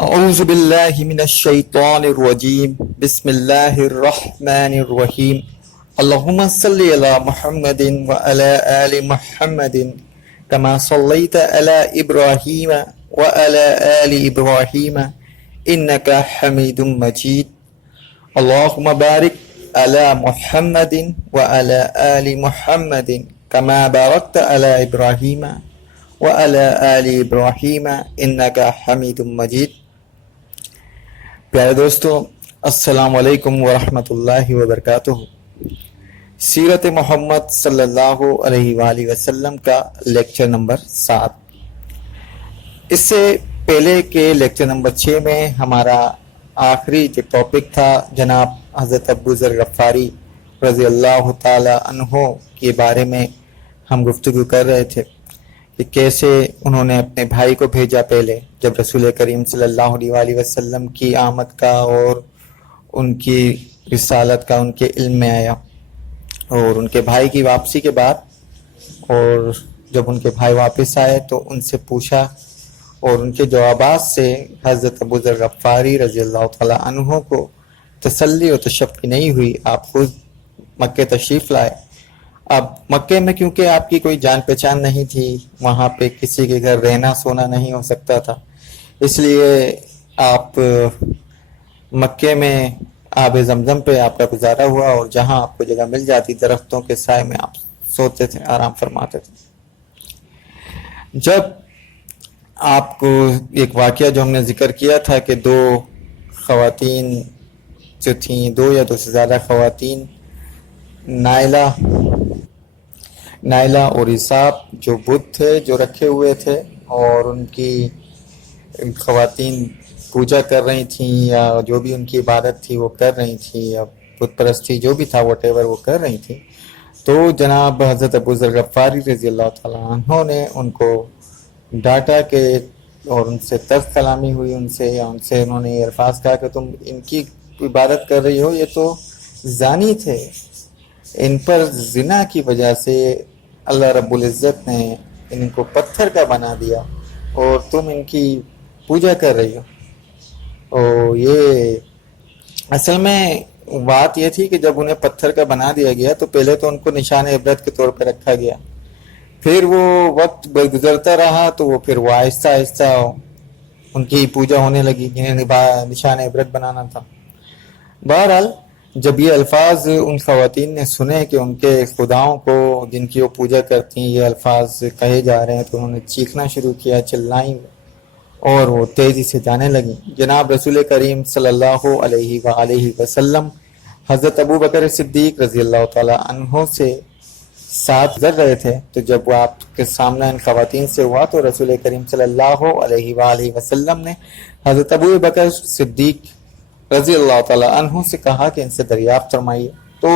أعوذ بالله من الشيطان الرجيم بسم الله الرحمن الرحيم اللهم صل على محمد وعلى آل محمد كما صليت على إبراهيم وعلى آل إبراهيم إنك حميد مجيد اللهم بارك على محمد وعلى آل محمد كما باركت على إبراهيم وعلى آل إبراهيم إنك حميد مجيد۔ پیارے دوستو، السلام علیکم ورحمۃ اللہ وبرکاتہ۔ سیرت محمد صلی اللہ علیہ وآلہ وسلم کا لیکچر نمبر 7۔ اس سے پہلے کے لیکچر نمبر 6 میں ہمارا آخری جو ٹاپک تھا جناب حضرت ابو ذر غفاری رضی اللہ تعالی عنہ کے بارے میں ہم گفتگو کر رہے تھے کہ کیسے انہوں نے اپنے بھائی کو بھیجا پہلے جب رسول کریم صلی اللہ علیہ وآلہ وسلم کی آمد کا اور ان کی رسالت کا ان کے علم میں آیا، اور ان کے بھائی کی واپسی کے بعد اور جب ان کے بھائی واپس آئے تو ان سے پوچھا اور ان کے جوابات سے حضرت ابو ذر غفاری رضی اللہ تعالی عنہ کو تسلی و تشفی نہیں ہوئی۔ آپ خود مکہ تشریف لائے۔ اب مکے میں کیونکہ آپ کی کوئی جان پہچان نہیں تھی، وہاں پہ کسی کے گھر رہنا سونا نہیں ہو سکتا تھا، اس لیے آپ مکے میں آب زمزم پہ آپ کا گزارا ہوا، اور جہاں آپ کو جگہ مل جاتی درختوں کے سائے میں آپ سوتے تھے، آرام فرماتے تھے۔ جب آپ کو ایک واقعہ جو ہم نے ذکر کیا تھا کہ دو خواتین جو تھیں، دو یا دو سے زیادہ خواتین، نائلہ اور عصاب، جو بت تھے جو رکھے ہوئے تھے اور ان کی خواتین پوجا کر رہی تھیں یا جو بھی ان کی عبادت تھی وہ کر رہی تھیں، یا بت پرستی جو بھی تھا واٹ ایور وہ کر رہی تھیں، تو جناب حضرت ابو ذر غفاری رضی اللہ تعالیٰ عنہ نے ان کو ڈانٹا کہ اور ان سے ترس کلامی ہوئی ان سے انہوں نے یہ الفاظ کہا کہ تم ان کی عبادت کر رہی ہو، یہ تو زانی تھے، ان پر زنا کی وجہ سے اللہ رب العزت نے ان کو پتھر کا بنا دیا اور تم ان کی پوجا کر رہی ہو۔ اور یہ اصل میں بات یہ تھی کہ جب انہیں پتھر کا بنا دیا گیا تو پہلے تو ان کو نشان عبرت کے طور پہ رکھا گیا، پھر وہ وقت گزرتا رہا تو وہ آہستہ آہستہ ان کی پوجا ہونے لگی جنہیں نشان عبرت بنانا تھا۔ بہرحال جب یہ الفاظ ان خواتین نے سنے کہ ان کے خداؤں کو جن کی وہ پوجا کرتی ہیں یہ الفاظ کہے جا رہے ہیں، تو انہوں نے چیخنا شروع کیا، چلائیں اور وہ تیزی سے جانے لگیں۔ جناب رسول کریم صلی اللہ علیہ وآلہ وسلم حضرت ابو بکر صدیق رضی اللہ تعالی عنہ سے ساتھ گزر رہے تھے، تو جب وہ آپ کے سامنے ان خواتین سے ہوا تو رسول کریم صلی اللہ علیہ وآلہ وسلم نے حضرت ابو بکر صدیق رضی اللہ تعالی عنہ سے کہا کہ ان سے دریافت فرمائیے۔ تو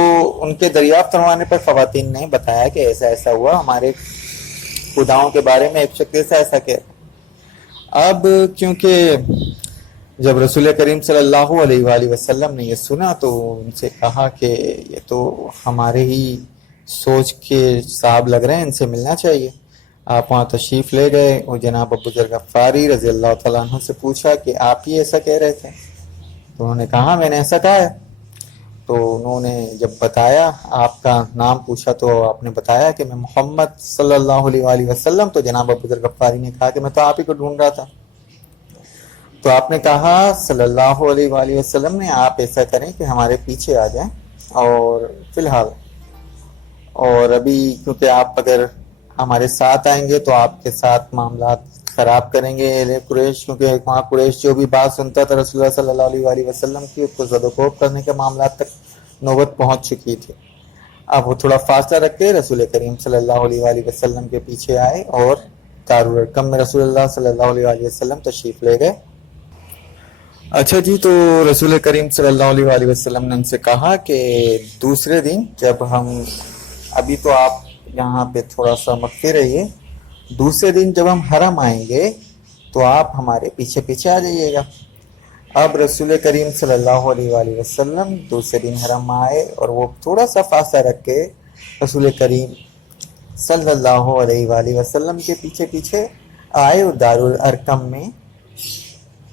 ان کے دریافت فرمانے پر خواتین نے بتایا کہ ایسا ایسا ہوا، ہمارے خداؤں کے بارے میں ایک شخص ایسا کہہ۔ اب کیونکہ جب رسول کریم صلی اللہ علیہ وآلہ وسلم نے یہ سنا تو ان سے کہا کہ یہ تو ہمارے ہی سوچ کے صاحب لگ رہے ہیں، ان سے ملنا چاہیے۔ آپ وہاں تشریف لے گئے اور جناب ابو ذر غفاری رضی اللہ تعالیٰ عنہ سے پوچھا کہ آپ ہی ایسا کہہ رہے تھے؟ تو انہوں نے کہا میں نے ایسا کہا ہے۔ تو انہوں نے جب بتایا، آپ کا نام پوچھا تو آپ نے بتایا کہ میں محمد صلی اللہ علیہ وآلہ وسلم، تو جناب ابو ذر غفاری نے کہا کہ میں تو آپ ہی کو ڈھونڈ رہا تھا۔ تو آپ نے کہا صلی اللہ علیہ وآلہ وسلم نے آپ ایسا کریں کہ ہمارے پیچھے آ جائیں، اور فی الحال اور ابھی کیونکہ آپ اگر ہمارے ساتھ آئیں گے تو آپ کے ساتھ معاملات خراب کریں گے اہل قریش، کیونکہ وہاں قریش جو بھی بات سنتا تھا رسول اللہ صلی اللہ علیہ وآلہ وسلم کی، اس کو زد و کوب کرنے کے معاملات تک نوبت پہنچ چکی تھی۔ اب وہ تھوڑا فاصلہ رکھ کے رسول کریم صلی اللہ علیہ وآلہ وسلم کے پیچھے آئے اور دارالارقم میں رسول اللہ صلی اللہ علیہ وآلہ وسلم تشریف لے گئے۔ اچھا جی، تو رسول کریم صلی اللہ علیہ وآلہ وسلم نے ان سے کہا کہ دوسرے دن جب ہم، ابھی تو آپ یہاں پہ تھوڑا سا مخفی رہیے، دوسرے دن جب ہم حرم آئیں گے تو آپ ہمارے پیچھے پیچھے آ جائیے گا۔ اب رسول کریم صلی اللہ علیہ وآلہ وسلم دوسرے دن حرم آئے اور وہ تھوڑا سا فاصلہ رکھ کے رسول کریم صلی اللہ علیہ وآلہ وسلم کے پیچھے پیچھے آئے اور دارالارقم میں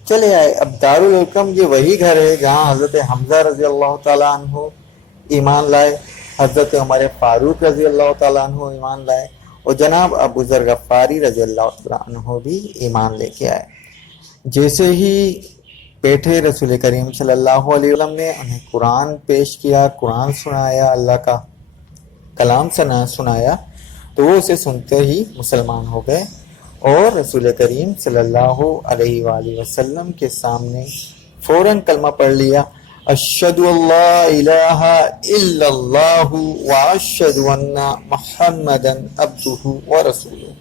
چلے آئے. اب دارالارقم یہ وہی گھر ہے جہاں حضرت حمزہ رضی اللہ تعالیٰ عنہ ایمان لائے, حضرت عمر فاروق رضی اللہ تعالیٰ عنہ ایمان لائے, اور جناب ابو ذر غفاری رضی اللہ تعالیٰ عنہ بھی ایمان لے کے آئے. جیسے ہی بیٹھے رسول کریم صلی اللہ علیہ وسلم نے انہیں قرآن پیش کیا, قرآن سنایا, اللہ کا کلام سنایا, تو وہ اسے سنتے ہی مسلمان ہو گئے اور رسول کریم صلی اللہ علیہ وآلہ وسلم کے سامنے فوراً کلمہ پڑھ لیا, اشہد اللہ الہ الا اللہ واشہد ان محمدا عبدہ ورسولہ.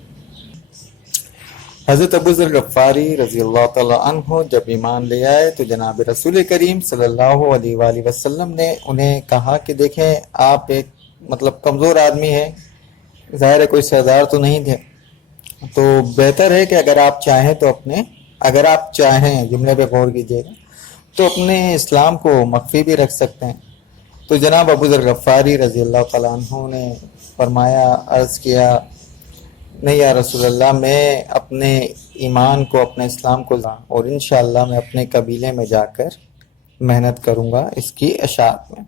حضرت ابو ذر غفاری رضی اللہ تعالیٰ عنہ جب ایمان لے آئے تو جناب رسول کریم صلی اللہ علیہ وآلہ وسلم نے انہیں کہا کہ دیکھیں آپ ایک کمزور آدمی ہے, ظاہر ہے کوئی سردار تو نہیں تھے, تو بہتر ہے کہ اگر آپ چاہیں جملے پہ غور کیجیے گا تو اپنے اسلام کو مخفی بھی رکھ سکتے ہیں. تو جناب ابو ذر غفاری رضی اللہ تعالیٰ عنہ نے فرمایا, عرض کیا, نہیں یا رسول اللہ, میں اپنے ایمان کو, اپنے اسلام کو اور انشاءاللہ میں اپنے قبیلے میں جا کر محنت کروں گا اس کی اشاعت میں.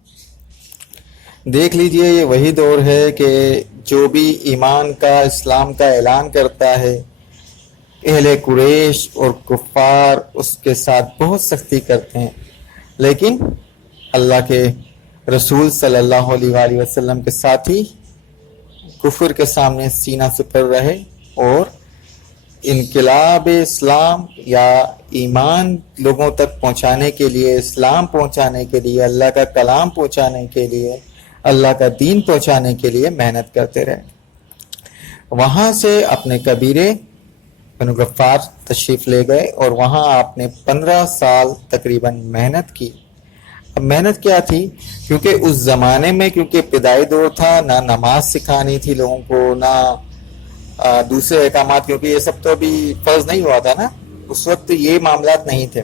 دیکھ لیجئے یہ وہی دور ہے کہ جو بھی ایمان کا, اسلام کا اعلان کرتا ہے, اہل قریش اور کفار اس کے ساتھ بہت سختی کرتے ہیں, لیکن اللہ کے رسول صلی اللہ علیہ وآلہ وسلم کے ساتھی کفر کے سامنے سینہ سپر رہے اور انقلاب اسلام یا ایمان لوگوں تک پہنچانے کے لیے, اسلام پہنچانے کے لیے, اللہ کا کلام پہنچانے کے لیے, اللہ کا دین پہنچانے کے لیے محنت کرتے رہے. وہاں سے اپنے قبیلے بنو غفار تشریف لے گئے اور وہاں آپ نے 15 سال تقریباً محنت کی. اب محنت کیا تھی, کیونکہ اس زمانے میں کیونکہ ابتدائی دور تھا, نہ نماز سکھانی تھی لوگوں کو, نہ دوسرے احکامات, کیونکہ یہ سب تو ابھی فرض نہیں ہوا تھا نا, اس وقت یہ معاملات نہیں تھے.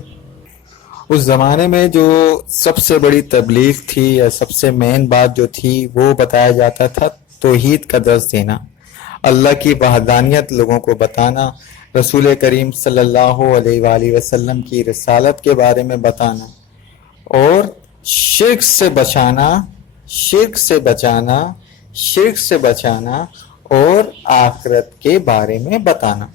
اس زمانے میں جو سب سے بڑی تبلیغ تھی یا سب سے مین بات جو تھی وہ بتایا جاتا تھا توحید کا درس دینا, اللہ کی وحدانیت لوگوں کو بتانا, رسول کریم صلی اللہ علیہ وآلہ وسلم کی رسالت کے بارے میں بتانا, اور شرک سے بچانا اور آخرت کے بارے میں بتانا.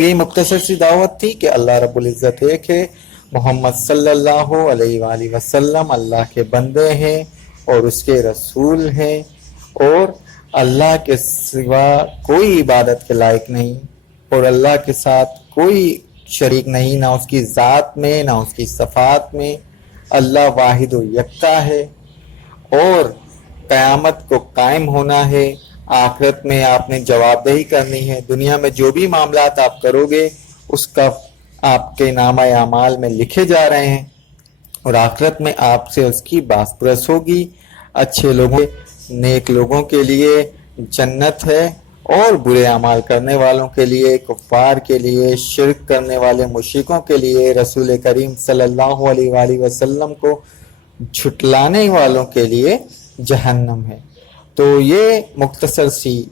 یہی مختصر سی دعوت تھی کہ اللہ رب العزت ایک ہے, محمد صلی اللہ علیہ وآلہ وسلم اللہ کے بندے ہیں اور اس کے رسول ہیں, اور اللہ کے سوا کوئی عبادت کے لائق نہیں, اور اللہ کے ساتھ کوئی شریک نہیں, نہ اس کی ذات میں نہ اس کی صفات میں. اللہ واحد و یکتا ہے, اور قیامت کو قائم ہونا ہے, آخرت میں آپ نے جواب دہی کرنی ہے. دنیا میں جو بھی معاملات آپ کرو گے اس کا آپ کے نامہ اعمال میں لکھے جا رہے ہیں, اور آخرت میں آپ سے اس کی باس پرس ہوگی. اچھے لوگوں, نیک لوگوں کے لیے جنت ہے, اور برے اعمال کرنے والوں کے لیے, کفار کے لیے, شرک کرنے والے مشرکوں کے لیے, رسول کریم صلی اللہ علیہ وآلہ وسلم کو جھٹلانے والوں کے لیے جہنم ہے. تو یہ مختصر سی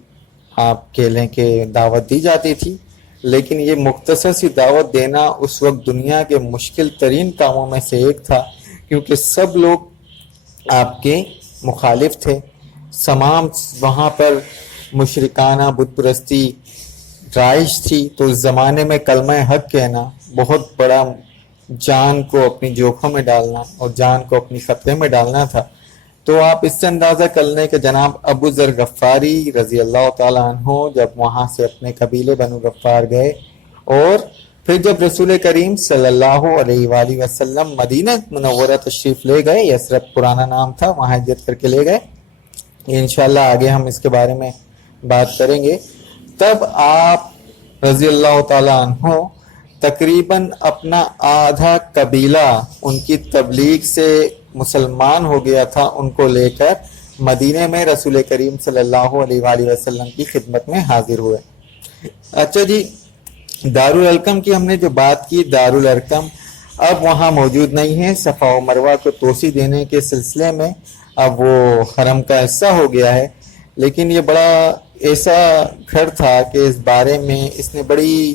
آپ کہہ لیں کہ دعوت دی جاتی تھی, لیکن یہ مختصر سی دعوت دینا اس وقت دنیا کے مشکل ترین کاموں میں سے ایک تھا, کیونکہ سب لوگ آپ کے مخالف تھے. تمام وہاں پر مشرکانہ بت پرستی رائج تھی, تو اس زمانے میں کلمہ حق کہنا بہت بڑا, جان کو اپنی جوکھوں میں ڈالنا اور جان کو اپنی خطرے میں ڈالنا تھا. تو آپ اس سے اندازہ کر لیں کہ جناب ابو ذر غفاری رضی اللہ تعالیٰ عنہ جب وہاں سے اپنے قبیلے بنو غفار گئے, اور پھر جب رسول کریم صلی اللہ علیہ وآلہ وسلم مدینہ منورہ تشریف لے گئے, یثرب پرانا نام تھا, وہاں ہجرت کر کے لے گئے, انشاءاللہ آگے ہم اس کے بارے میں بات کریں گے. تب آپ رضی اللہ تعالیٰ عنہ تقریباً اپنا آدھا قبیلہ ان کی تبلیغ سے مسلمان ہو گیا تھا, ان کو لے کر مدینے میں رسول کریم صلی اللہ علیہ وآلہ وسلم کی خدمت میں حاضر ہوئے. اچھا جی, دارالارقم کی ہم نے جو بات کی, دارالارقم اب وہاں موجود نہیں ہے. صفا و مروہ کو توسیع دینے کے سلسلے میں اب وہ حرم کا حصہ ہو گیا ہے, لیکن یہ بڑا ایسا گھر تھا کہ اس بارے میں اس نے بڑی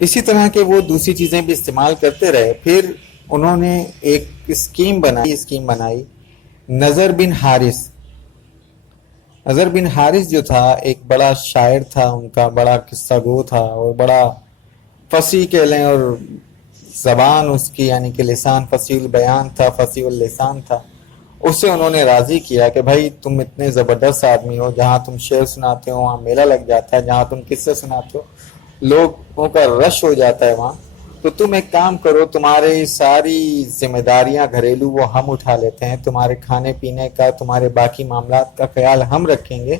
اسی طرح کے وہ دوسری چیزیں بھی استعمال کرتے رہے. پھر انہوں نے ایک اسکیم بنائی نظر بن حارث. نظر بن حارث جو تھا ایک بڑا شاعر تھا، ان کا بڑا قصہ گو تھا اور بڑا فصیح کہہ لیں، اور زبان اس کی یعنی کہ لسان فصیح البیان تھا، فصیح اللسان تھا. اسے انہوں نے راضی کیا کہ بھائی تم اتنے زبردست آدمی ہو، جہاں تم شعر سناتے ہو وہاں میلہ لگ جاتا ہے، جہاں تم قصے سناتے ہو لوگوں کا رش ہو جاتا ہے وہاں، تو تم ایک کام کرو، تمہاری ساری ذمہ داریاں گھریلو وہ ہم اٹھا لیتے ہیں، تمہارے کھانے پینے کا، تمہارے باقی معاملات کا خیال ہم رکھیں گے.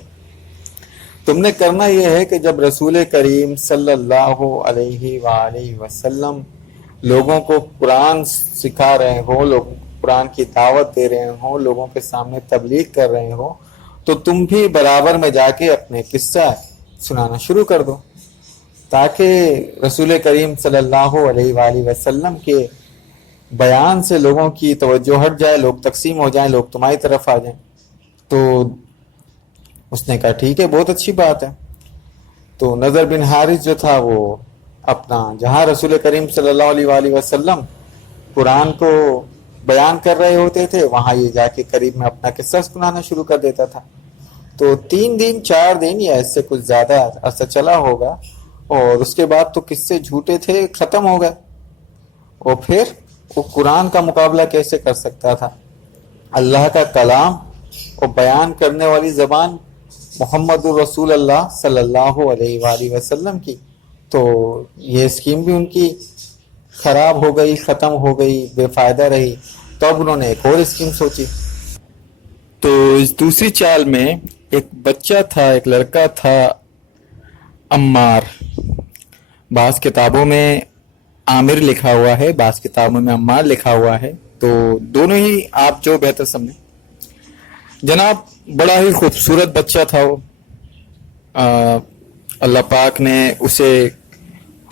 تم نے کرنا یہ ہے کہ جب رسول کریم صلی اللہ علیہ وآلہ وسلم لوگوں کو قرآن سکھا رہے ہو، لوگوں کو قرآن کی دعوت دے رہے ہوں، لوگوں کے سامنے تبلیغ کر رہے ہو، تو تم بھی برابر میں جا کے اپنے قصہ سنانا شروع کر دو، تاکہ رسول کریم صلی اللہ علیہ وآلہ وسلم کے بیان سے لوگوں کی توجہ ہٹ جائے، لوگ تقسیم ہو جائیں، لوگ تمہاری طرف آ جائیں. تو اس نے کہا ٹھیک ہے، بہت اچھی بات ہے. تو نظر بن حارث جو تھا وہ اپنا جہاں رسول کریم صلی اللہ علیہ وآلہ وسلم قرآن کو بیان کر رہے ہوتے تھے وہاں یہ جا کے قریب میں اپنا قصہ سنانا شروع کر دیتا تھا. تو 3 دن 4 دن یا اس سے کچھ زیادہ عرصہ چلا ہوگا، اور اس کے بعد تو قصے جھوٹے تھے ختم ہو گئے. اور پھر وہ قرآن کا مقابلہ کیسے کر سکتا تھا؟ اللہ کا کلام اور بیان کرنے والی زبان محمد الرسول اللہ صلی اللہ علیہ وآلہ وسلم کی. تو یہ اسکیم بھی ان کی خراب ہو گئی، ختم ہو گئی، بے فائدہ رہی. تو اب انہوں نے ایک اور اسکیم سوچی. تو اس دوسری چال میں ایک بچہ تھا، ایک لڑکا تھا عمار. بعض کتابوں میں عامر لکھا ہوا ہے، بعض کتابوں میں عمار لکھا ہوا ہے، تو دونوں ہی آپ جو بہتر سمجھیں. جناب بڑا ہی خوبصورت بچہ تھا وہ. اللہ پاک نے اسے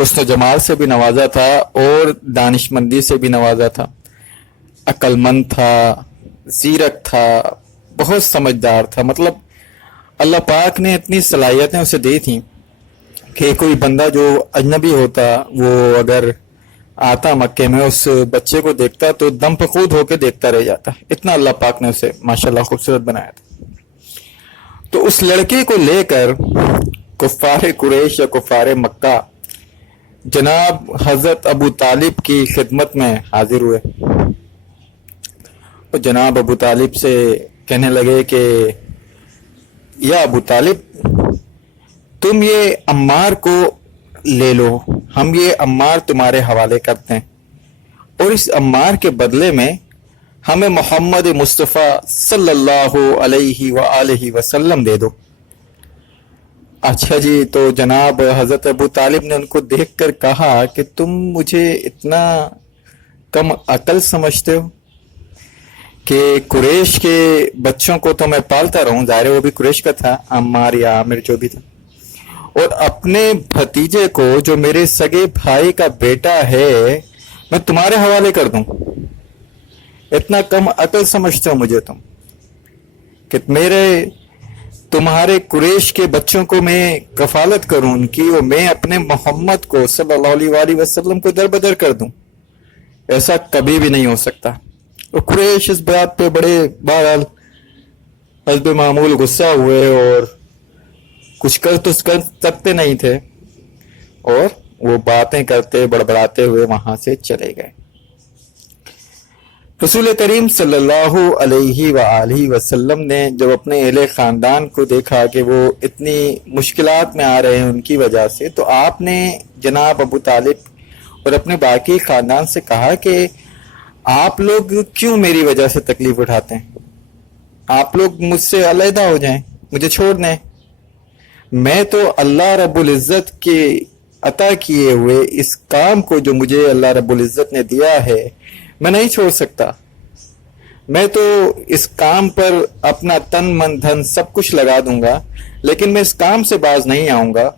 حسن و جمال سے بھی نوازا تھا اور دانش مندی سے بھی نوازا تھا. عقل مند تھا، زیرک تھا، بہت سمجھدار تھا. مطلب اللہ پاک نے اتنی صلاحیتیں اسے دی تھیں کہ کوئی بندہ جو اجنبی ہوتا وہ اگر آتا مکے میں اس بچے کو دیکھتا تو دم پہ خود ہو کے دیکھتا رہ جاتا. اتنا اللہ پاک نے اسے ماشاءاللہ خوبصورت بنایا تھا. تو اس لڑکے کو لے کر کفار قریش یا کفار مکہ جناب حضرت ابو طالب کی خدمت میں حاضر ہوئے. اور جناب ابو طالب سے کہنے لگے کہ یا ابو طالب تم یہ عمار کو لے لو، ہم یہ عمار تمہارے حوالے کرتے ہیں، اور اس عمار کے بدلے میں ہمیں محمد مصطفیٰ صلی اللہ علیہ وآلہ وسلم دے دو. اچھا جی. تو جناب حضرت ابو طالب نے ان کو دیکھ کر کہا کہ تم مجھے اتنا کم عقل سمجھتے ہو کہ قریش کے بچوں کو تو میں پالتا رہوں، ظاہر وہ بھی قریش کا تھا، عمار یا عامر جو بھی تھا، اور اپنے بھتیجے کو جو میرے سگے بھائی کا بیٹا ہے میں تمہارے حوالے کر دوں. اتنا کم عقل سمجھتے ہو مجھے تم کہ تمہارے قریش کے بچوں کو میں کفالت کروں ان کی، اور میں اپنے محمد کو صلی اللہ علیہ وآلہ وسلم کو در بدر کر دوں. ایسا کبھی بھی نہیں ہو سکتا. اور قریش اس بات پہ بڑے بہرحال حسب معمول غصہ ہوئے اور کچھ کر سکتے نہیں تھے، اور وہ باتیں کرتے بڑبڑاتے ہوئے وہاں سے چلے گئے. رسول کریم صلی اللہ علیہ وآلہ وسلم نے جب اپنے اہل خاندان کو دیکھا کہ وہ اتنی مشکلات میں آ رہے ہیں ان کی وجہ سے، تو آپ نے جناب ابو طالب اور اپنے باقی خاندان سے کہا کہ آپ لوگ کیوں میری وجہ سے تکلیف اٹھاتے ہیں؟ آپ لوگ مجھ سے علیحدہ ہو جائیں، مجھے چھوڑ دیں. میں تو اللہ رب العزت کے عطا کیے ہوئے اس کام کو جو مجھے اللہ رب العزت نے دیا ہے میں نہیں چھوڑ سکتا. میں تو اس کام پر اپنا تن من دھن سب کچھ لگا دوں گا، لیکن میں اس کام سے باز نہیں آؤں گا.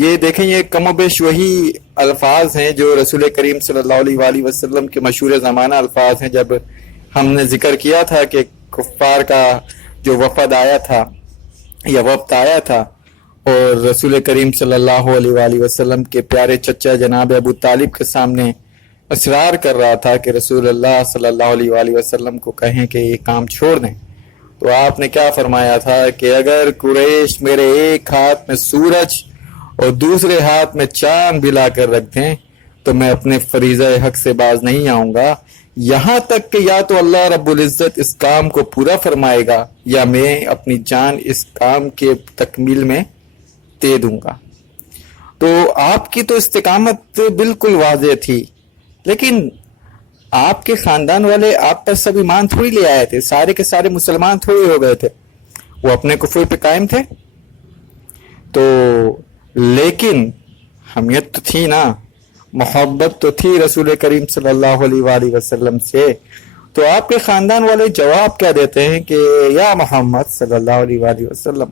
یہ دیکھیں، یہ کم و بیش وہی الفاظ ہیں جو رسول کریم صلی اللہ علیہ وآلہ وسلم کے مشہور زمانہ الفاظ ہیں جب ہم نے ذکر کیا تھا کہ کفار کا جو وفد آیا تھا یا وفد آیا تھا اور رسول کریم صلی اللہ علیہ وآلہ وسلم کے پیارے چچا جناب ابو طالب کے سامنے اصرار کر رہا تھا کہ رسول اللہ صلی اللہ علیہ وآلہ وسلم کو کہیں کہ یہ کام چھوڑ دیں، تو آپ نے کیا فرمایا تھا کہ اگر قریش میرے ایک ہاتھ میں سورج اور دوسرے ہاتھ میں چاند بھی لا کر رکھ دیں تو میں اپنے فریضہ حق سے باز نہیں آؤں گا، یہاں تک کہ یا تو اللہ رب العزت اس کام کو پورا فرمائے گا یا میں اپنی جان اس کام کے تکمیل میں دے دوں گا۔ تو آپ کی تو استقامت بالکل واضح تھی، لیکن آپ کے خاندان والے آپ پر سب ایمان تھوڑی لے آئے تھے، سارے کے سارے مسلمان تھوڑی ہو گئے تھے، وہ اپنے کفر پہ قائم تھے۔ تو لیکن حمیت تو تھی نا، محبت تو تھی رسول کریم صلی اللہ علیہ وآلہ وسلم سے۔ تو آپ کے خاندان والے جواب کیا دیتے ہیں کہ یا محمد صلی اللہ علیہ وآلہ وسلم،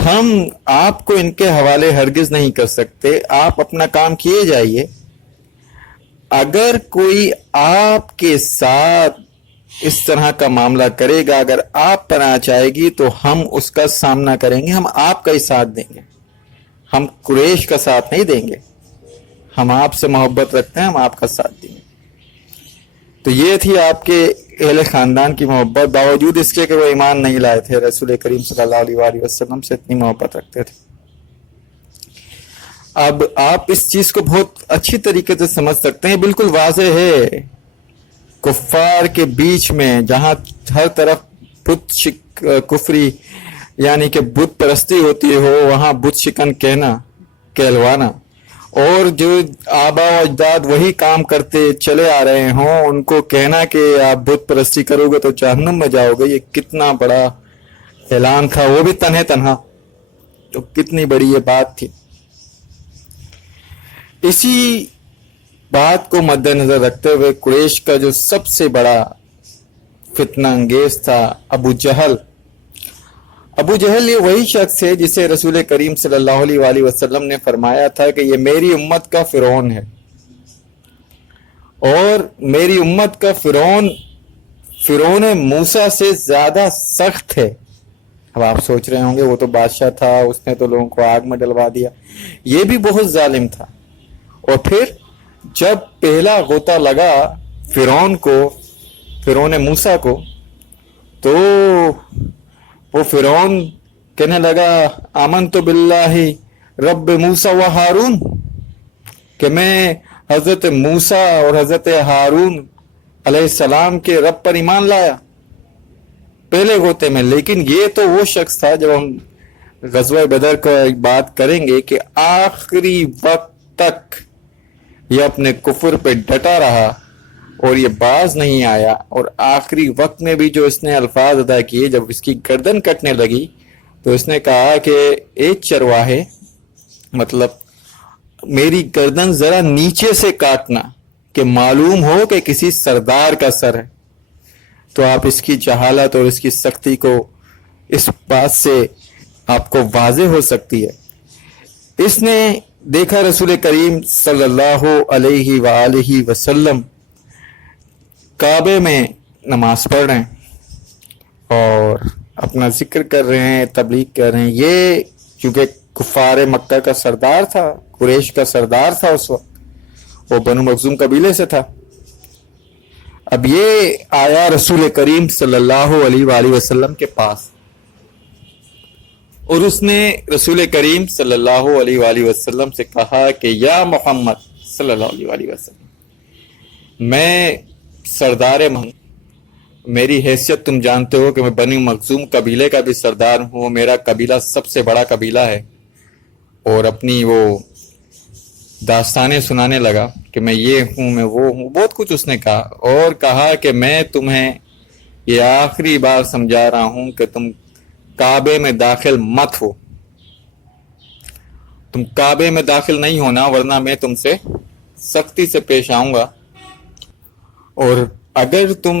ہم آپ کو ان کے حوالے ہرگز نہیں کر سکتے، آپ اپنا کام کیے جائیے، اگر کوئی آپ کے ساتھ اس طرح کا معاملہ کرے گا، اگر آپ پر آ جائے گی تو ہم اس کا سامنا کریں گے، ہم آپ کا ہی ساتھ دیں گے، ہم قریش کا ساتھ نہیں دیں گے، ہم آپ سے محبت رکھتے ہیں، ہم آپ کا ساتھ دیں گے۔ تو یہ تھی آپ کے اہل خاندان کی محبت، باوجود اس کے کہ وہ ایمان نہیں لائے تھے، رسول کریم صلی اللہ علیہ وآلہ وسلم سے اتنی محبت رکھتے تھے۔ اب آپ اس چیز کو بہت اچھی طریقے سے سمجھ سکتے ہیں، بالکل واضح ہے، کفار کے بیچ میں جہاں ہر طرف بت کفری یعنی کہ بت پرستی ہوتی ہو، وہاں بت شکن کہلوانا، اور جو آبا و اجداد وہی کام کرتے چلے آ رہے ہوں، ان کو کہنا کہ آپ بت پرستی کرو گے تو جہنم میں جاؤ گے، یہ کتنا بڑا اعلان تھا، وہ بھی تنہا، تو کتنی بڑی یہ بات تھی۔ اسی بات کو مد نظر رکھتے ہوئے قریش کا جو سب سے بڑا فتنہ انگیز تھا ابو جہل یہ وہی شخص ہے جسے رسول کریم صلی اللہ علیہ وآلہ وسلم نے فرمایا تھا کہ یہ میری امت کا فرعون ہے، اور میری امت کا فرعون موسیٰ سے زیادہ سخت ہے۔ اب آپ سوچ رہے ہوں گے وہ تو بادشاہ تھا، اس نے تو لوگوں کو آگ میں ڈلوا دیا، یہ بھی بہت ظالم تھا۔ اور پھر جب پہلا غوطہ لگا فرعون موسیٰ کو، تو وہ فرعون کہنے لگا آمنت باللہ رب موسیٰ و ہارون، کہ میں حضرت موسیٰ اور حضرت ہارون علیہ السلام کے رب پر ایمان لایا پہلے غوطے میں۔ لیکن یہ تو وہ شخص تھا، جب ہم غزوہ بدر کا بات کریں گے، کہ آخری وقت تک یہ اپنے کفر پہ ڈٹا رہا اور یہ باز نہیں آیا، اور آخری وقت میں بھی جو اس نے الفاظ ادا کیے، جب اس کی گردن کٹنے لگی تو اس نے کہا کہ اے چرواہے، مطلب میری گردن ذرا نیچے سے کاٹنا کہ معلوم ہو کہ کسی سردار کا سر ہے۔ تو آپ اس کی جہالت اور اس کی سختی کو اس بات سے آپ کو واضح ہو سکتی ہے۔ اس نے دیکھا رسول کریم صلی اللہ علیہ وآلہ وسلم کعبے میں نماز پڑھ رہے ہیں اور اپنا ذکر کر رہے ہیں، تبلیغ کر رہے ہیں۔ یہ کیونکہ کفار مکہ کا سردار تھا، قریش کا سردار تھا اس وقت، وہ بنو مخزوم قبیلے سے تھا۔ اب یہ آیا رسول کریم صلی اللہ علیہ وآلہ وسلم کے پاس، اور اس نے رسول کریم صلی اللہ علیہ وآلہ وسلم سے کہا کہ یا محمد صلی اللہ علیہ وآلہ وسلم، میں سردار میری حیثیت تم جانتے ہو کہ میں بنی مخزوم قبیلے کا بھی سردار ہوں، میرا قبیلہ سب سے بڑا قبیلہ ہے، اور اپنی وہ داستانیں سنانے لگا کہ میں یہ ہوں، میں وہ ہوں، بہت کچھ اس نے کہا، اور کہا کہ میں تمہیں یہ آخری بار سمجھا رہا ہوں کہ تم کعبے میں داخل مت ہو، تم کعبے میں داخل نہیں ہونا، ورنہ میں تم سے سختی سے پیش آؤں گا، اور اگر تم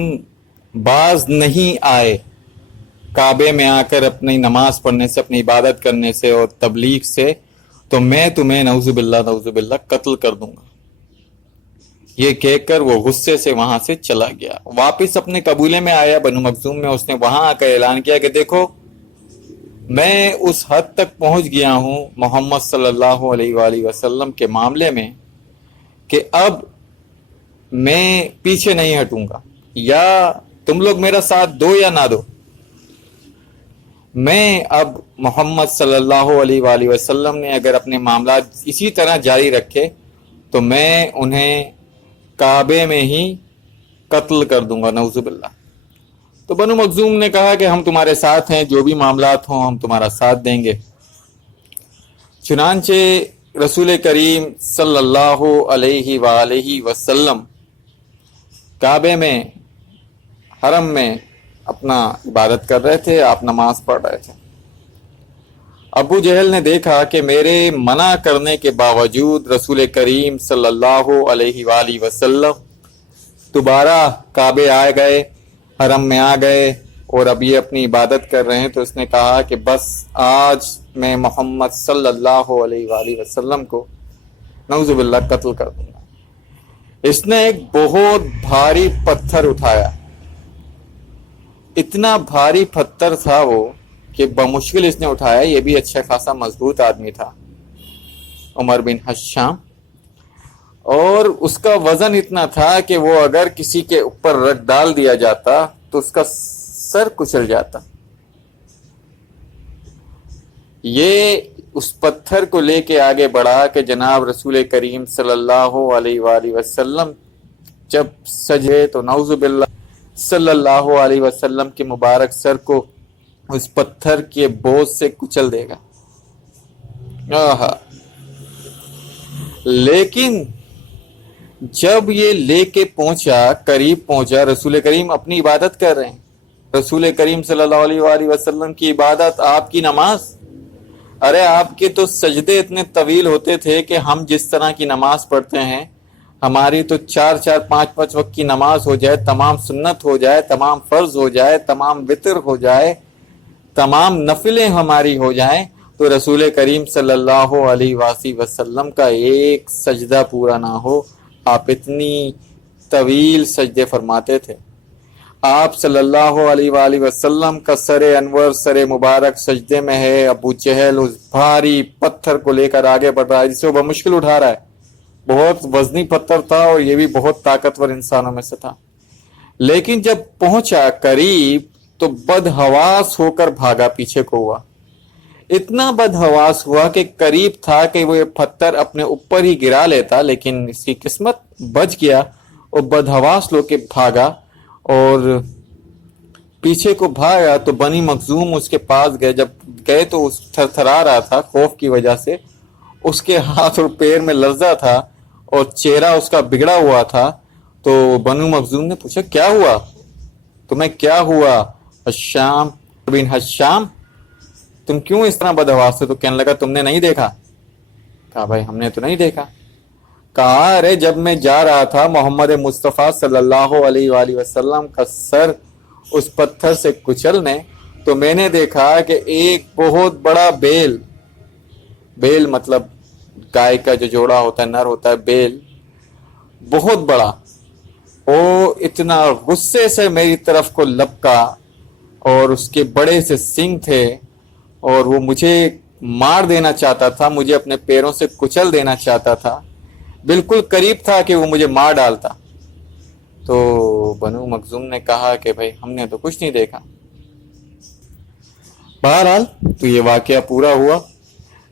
باز نہیں آئے کعبے میں آ کر اپنی نماز پڑھنے سے، اپنی عبادت کرنے سے اور تبلیغ سے، تو میں تمہیں نعوذ باللہ قتل کر دوں گا۔ یہ کہہ کر وہ غصے سے وہاں سے چلا گیا، واپس اپنے قبیلے میں آیا بنو مخزوم میں، اس نے وہاں آ کر اعلان کیا کہ دیکھو میں اس حد تک پہنچ گیا ہوں محمد صلی اللہ علیہ وآلہ وسلم کے معاملے میں کہ اب میں پیچھے نہیں ہٹوں گا، یا تم لوگ میرا ساتھ دو یا نہ دو، میں اب محمد صلی اللہ علیہ وآلہ وسلم نے اگر اپنے معاملات اسی طرح جاری رکھے تو میں انہیں کعبے میں ہی قتل کر دوں گا، نعوذ باللہ۔ تو بنو مخزوم نے کہا کہ ہم تمہارے ساتھ ہیں، جو بھی معاملات ہوں ہم تمہارا ساتھ دیں گے۔ چنانچہ رسول کریم صلی اللہ علیہ وآلہ وسلم کعبے میں، حرم میں اپنا عبادت کر رہے تھے، آپ نماز پڑھ رہے تھے۔ ابو جہل نے دیکھا کہ میرے منع کرنے کے باوجود رسول کریم صلی اللہ علیہ وآلہ وسلم دوبارہ کعبے آ گئے، حرم میں آ گئے اور اب یہ اپنی عبادت کر رہے ہیں، تو اس نے کہا کہ بس آج میں محمد صلی اللہ علیہ وآلہ وسلم کو نعوذ باللہ قتل کر دوں گا۔ اس نے ایک بہت بھاری پتھر اٹھایا، اتنا بھاری پتھر تھا وہ کہ بمشکل اس نے اٹھایا، یہ بھی اچھا خاصا مضبوط آدمی تھا، عمر بن حشام، اور اس کا وزن اتنا تھا کہ وہ اگر کسی کے اوپر رکھ ڈال دیا جاتا تو اس کا سر کچل جاتا۔ یہ اس پتھر کو لے کے آگے بڑھا کہ جناب رسول کریم صلی اللہ علیہ وآلہ وسلم جب سجے تو نعوذ باللہ صلی اللہ علیہ وسلم کے مبارک سر کو اس پتھر کے بوجھ سے کچل دے گا۔ لیکن جب یہ لے کے پہنچا، قریب پہنچا، رسول کریم اپنی عبادت کر رہے ہیں، رسول کریم صلی اللہ علیہ وآلہ وسلم کی عبادت، آپ کی نماز، ارے آپ کے تو سجدے اتنے طویل ہوتے تھے کہ ہم جس طرح کی نماز پڑھتے ہیں، ہماری تو 4 5 وقت کی نماز ہو جائے، تمام سنت ہو جائے، تمام فرض ہو جائے، تمام وتر ہو جائے، تمام نفلیں ہماری ہو جائیں، تو رسول کریم صلی اللہ علیہ وآلہ وسلم کا ایک سجدہ پورا نہ ہو، آپ اتنی طویل سجدے فرماتے تھے۔ آپ صلی اللہ علیہ وآلہ وسلم کا سر انور، سر مبارک سجدے میں ہے، ابو جہل اس بھاری پتھر کو لے کر آگے بڑھ رہا ہے، جسے وہ بمشکل اٹھا رہا ہے، بہت وزنی پتھر تھا اور یہ بھی بہت طاقتور انسانوں میں سے تھا۔ لیکن جب پہنچا قریب تو بدحواس ہو کر بھاگا، پیچھے کو ہوا، اتنا بدحواس ہوا کہ قریب تھا کہ وہ یہ پتھر اپنے اوپر ہی گرا لیتا، لیکن اس کی قسمت بچ گیا اور بدحواس لو کے بھاگا، اور پیچھے کو بھاگا تو بنی مخزوم اس کے پاس گئے۔ جب گئے تو اس تھر تھرا رہا تھا خوف کی وجہ سے، اس کے ہاتھ اور پیر میں لرزہ تھا اور چہرہ اس کا بگڑا ہوا تھا۔ تو بنو مخزوم نے پوچھا کیا ہوا تمہیں، کیا ہوا حشام بن حشام، تم کیوں اس طرح بدحواس ہو؟ تو کہنے لگا تم نے نہیں دیکھا؟ کہا بھائی ہم نے تو نہیں دیکھا۔ کہا ارے جب میں جا رہا تھا محمد مصطفیٰ صلی اللہ علیہ وآلہ وسلم کا سر اس پتھر سے کچلنے، تو میں نے دیکھا کہ ایک بہت بڑا بیل مطلب گائے کا جو جوڑا ہوتا ہے، نر ہوتا ہے، بیل بہت بڑا، وہ اتنا غصے سے میری طرف کو لپکا اور اس کے بڑے سے سینگ تھے اور وہ مجھے مار دینا چاہتا تھا، مجھے اپنے پیروں سے کچل دینا چاہتا تھا، بالکل قریب تھا کہ وہ مجھے مار ڈالتا۔ تو بنو مخزوم نے کہا کہ بھائی ہم نے تو کچھ نہیں دیکھا۔ بہرحال تو یہ واقعہ پورا ہوا،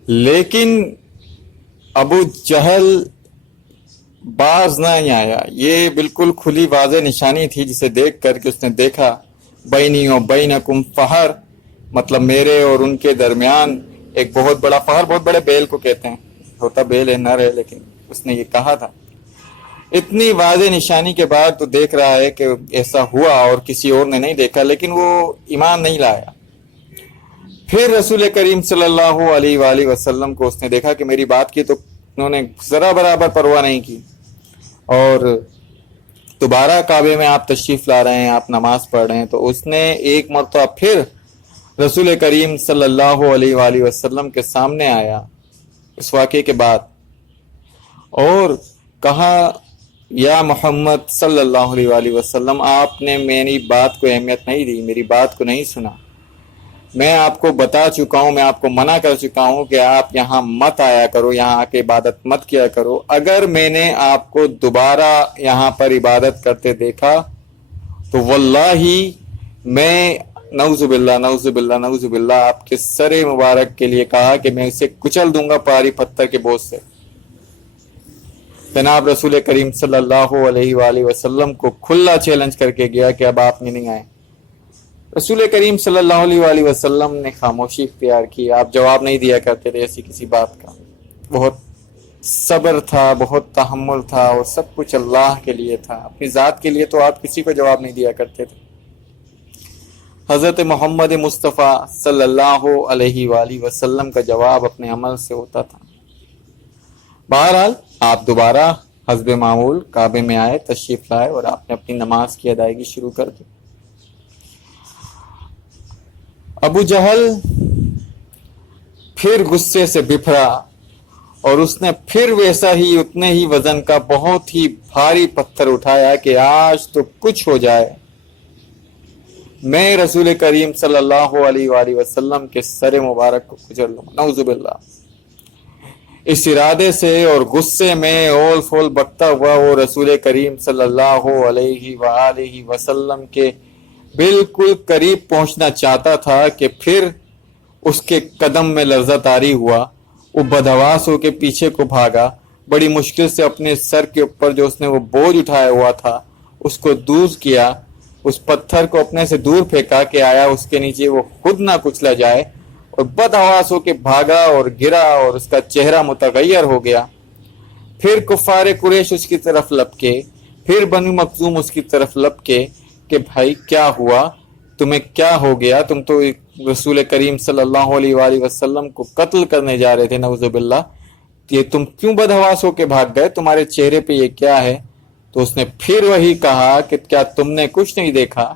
لیکن ابو جہل باز نہیں آیا۔ یہ بالکل کھلی واضح نشانی تھی جسے دیکھ کر کے اس نے دیکھا بینی و بینکم فہر، مطلب میرے اور ان کے درمیان ایک بہت بڑا فہر، بہت بڑے بیل کو کہتے ہیں، ہوتا بیل ہے، نر ہے، لیکن اس نے یہ کہا تھا۔ اتنی واضح نشانی کے بعد تو دیکھ رہا ہے کہ ایسا ہوا اور کسی اور نے نہیں دیکھا، لیکن وہ ایمان نہیں لایا۔ پھر رسول کریم صلی اللہ علیہ وآلہ وسلم کو اس نے دیکھا کہ میری بات کی تو انہوں نے ذرا برابر پرواہ نہیں کی، اور دوبارہ کعبے میں آپ تشریف لا رہے ہیں، آپ نماز پڑھ رہے ہیں، تو اس نے ایک مرتبہ پھر رسول کریم صلی اللہ علیہ وآلہ وسلم کے سامنے آیا اس واقعے کے بعد اور کہا یا محمد صلی اللہ علیہ وآلہ وسلم، آپ نے میری بات کو اہمیت نہیں دی، میری بات کو نہیں سنا، میں آپ کو بتا چکا ہوں، میں آپ کو منع کر چکا ہوں کہ آپ یہاں مت آیا کرو، یہاں آ کے عبادت مت کیا کرو۔ اگر میں نے آپ کو دوبارہ یہاں پر عبادت کرتے دیکھا تو واللہ میں نعوذ باللہ نعوذ باللہ نعوذ باللہ آپ کے سر مبارک کے لیے کہا کہ میں اسے کچل دوں گا پہاڑی پتھر کے بوجھ سے۔ جناب رسول کریم صلی اللہ علیہ وآلہ وسلم کو کھلا چیلنج کر کے گیا کہ اب آپ نہیں آئے۔ رسول کریم صلی اللہ علیہ وآلہ وسلم نے خاموشی اختیار کی، آپ جواب نہیں دیا کرتے تھے ایسی کسی بات کا۔ بہت صبر تھا، بہت تحمل تھا، اور سب کچھ اللہ کے لیے تھا، اپنی ذات کے لیے تو آپ کسی کو جواب نہیں دیا کرتے تھے۔ حضرت محمد مصطفیٰ صلی اللہ علیہ وآلہ وسلم کا جواب اپنے عمل سے ہوتا تھا۔ بہرحال آپ دوبارہ حسب معمول کعبے میں آئے، تشریف لائے، اور آپ نے اپنی نماز کی ادائیگی شروع کر دی۔ ابو جہل پھر غصے سے بپھرا، اور اس نے پھر ویسا ہی اتنے ہی وزن کا بہت ہی بھاری پتھر اٹھایا کہ آج تو کچھ ہو جائے، میں رسول کریم صلی اللہ علیہ وآلہ وسلم کے سر مبارک کو کچل لوں، نعوذ باللہ۔ اس ارادے سے اور غصے میں اول فول بکتا ہوا وہ رسول کریم صلی اللہ علیہ وآلہ وسلم کے بالکل قریب پہنچنا چاہتا تھا کہ پھر اس کے قدم میں لرزہ طاری ہوا، وہ بدحواس ہو کے پیچھے کو بھاگا، بڑی مشکل سے اپنے سر کے اوپر جو اس نے وہ بوجھ اٹھایا ہوا تھا اس کو دور کیا، اس پتھر کو اپنے سے دور پھینکا کہ آیا اس کے نیچے وہ خود نہ کچلا جائے، اور بدحواس ہو کے بھاگا اور گرا، اور اس کا چہرہ متغیر ہو گیا۔ پھر کفار قریش اس کی طرف لپکے، پھر بنو مخزوم اس کی طرف لپکے کہ بھائی کیا ہوا، تمہیں کیا ہو گیا، تم تو رسول کریم صلی اللہ علیہ وآلہ وسلم کو قتل کرنے جا رہے تھے، نعوذ باللہ، یہ تم کیوں بدحواس ہو کے بھاگ گئے، تمہارے چہرے پہ یہ کیا ہے؟ تو اس نے پھر وہی کہا کہ کیا تم نے کچھ نہیں دیکھا؟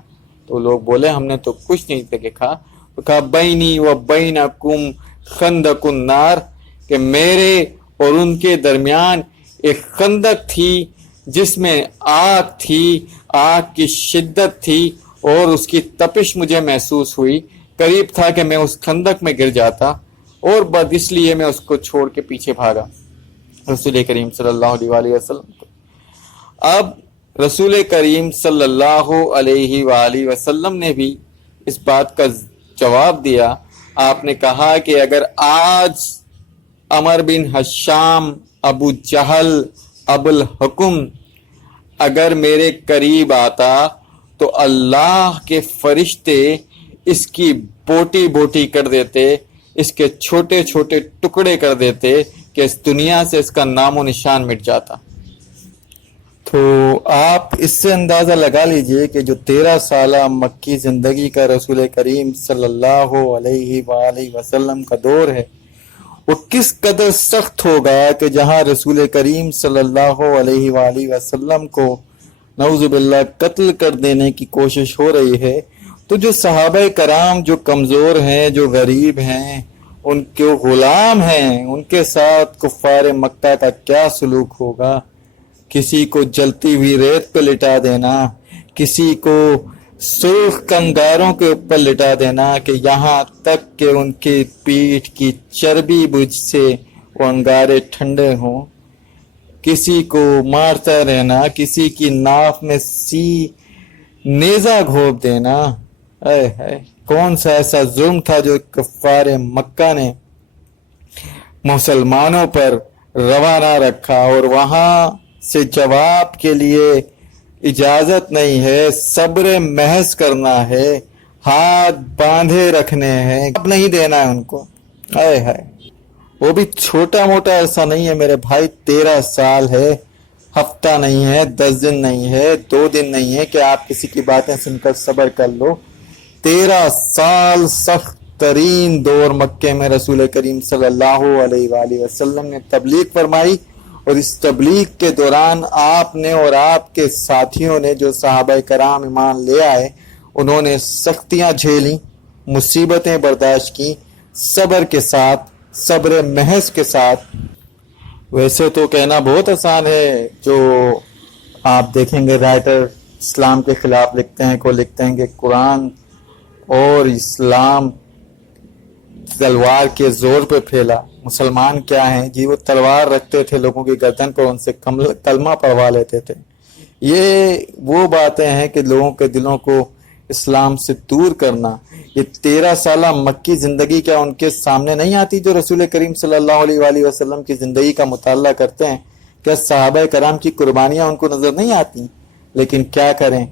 تو لوگ بولے ہم نے تو کچھ نہیں دیکھا۔ تو کہا بینی و بینکم خندق النار، کہ میرے اور ان کے درمیان ایک خندق تھی جس میں آگ تھی، آگ کی شدت تھی، اور اس کی تپش مجھے محسوس ہوئی، قریب تھا کہ میں اس خندق میں گر جاتا، اور بس اس لیے میں اس کو چھوڑ کے پیچھے بھاگا رسول کریم صلی اللہ علیہ وآلہ وسلم کو۔ اب رسول کریم صلی اللہ علیہ وآلہ وسلم نے بھی اس بات کا جواب دیا۔ آپ نے کہا کہ اگر آج عمر بن حشام، ابو جہل، ابو الحکم اگر میرے قریب آتا تو اللہ کے فرشتے اس کی بوٹی بوٹی کر دیتے، اس کے چھوٹے چھوٹے ٹکڑے کر دیتے کہ اس دنیا سے اس کا نام و نشان مٹ جاتا۔ تو آپ اس سے اندازہ لگا لیجئے کہ جو 13 سالہ مکی زندگی کا رسول کریم صلی اللہ علیہ وآلہ وسلم کا دور ہے، وہ کس قدر سخت ہوگا کہ جہاں رسول کریم صلی اللہ علیہ وآلہ وسلم کو نعوذ باللہ قتل کر دینے کی کوشش ہو رہی ہے، تو جو صحابہ کرام جو کمزور ہیں، جو غریب ہیں، ان کے غلام ہیں، ان کے ساتھ کفار مکہ کا کیا سلوک ہوگا؟ کسی کو جلتی ہوئی ریت پہ لٹا دینا، کسی کو سرخ کنگاروں کے اوپر لٹا دینا کہ یہاں تک کہ ان کی پیٹھ کی چربی بجھ سے وہ انگارے ٹھنڈے ہوں، کسی کو مارتا رہنا، کسی کی ناف میں نیزہ گھونپ دینا۔ اے اے کون سا ایسا ظلم تھا جو کفار مکہ نے مسلمانوں پر روانہ رکھا، اور وہاں سے جواب کے لیے اجازت نہیں ہے، صبر محض کرنا ہے، ہاتھ باندھے رکھنے ہیں، اب نہیں دینا ہے ان کو۔ اے ہائے، وہ بھی چھوٹا موٹا ایسا نہیں ہے میرے بھائی، 13 سال ہے، ہفتہ نہیں ہے، 10 دن نہیں ہے، 2 دن نہیں ہے کہ آپ کسی کی باتیں سن کر صبر کر لو۔ 13 سال سخت ترین دور مکے میں رسول کریم صلی اللہ علیہ وآلہ وسلم نے تبلیغ فرمائی، اور اس تبلیغ کے دوران آپ نے اور آپ کے ساتھیوں نے جو صحابہ کرام ایمان لے آئے، انہوں نے سختیاں جھیلیں، مصیبتیں برداشت کی، صبر کے ساتھ، صبر محض کے ساتھ۔ ویسے تو کہنا بہت آسان ہے، جو آپ دیکھیں گے رائٹر اسلام کے خلاف لکھتے ہیں کہ قرآن اور اسلام تلوار کے زور پہ پھیلا۔ مسلمان کیا ہیں جی، وہ تلوار رکھتے تھے لوگوں کی گردن پر، ان سے کلمہ پڑھوا لیتے تھے۔ یہ وہ باتیں ہیں کہ لوگوں کے دلوں کو اسلام سے دور کرنا۔ یہ 13 سالہ مکی زندگی کیا ان کے سامنے نہیں آتی جو رسول کریم صلی اللہ علیہ وآلہ وسلم کی زندگی کا مطالعہ کرتے ہیں؟ کیا صحابہ کرام کی قربانیاں ان کو نظر نہیں آتی؟ لیکن کیا کریں،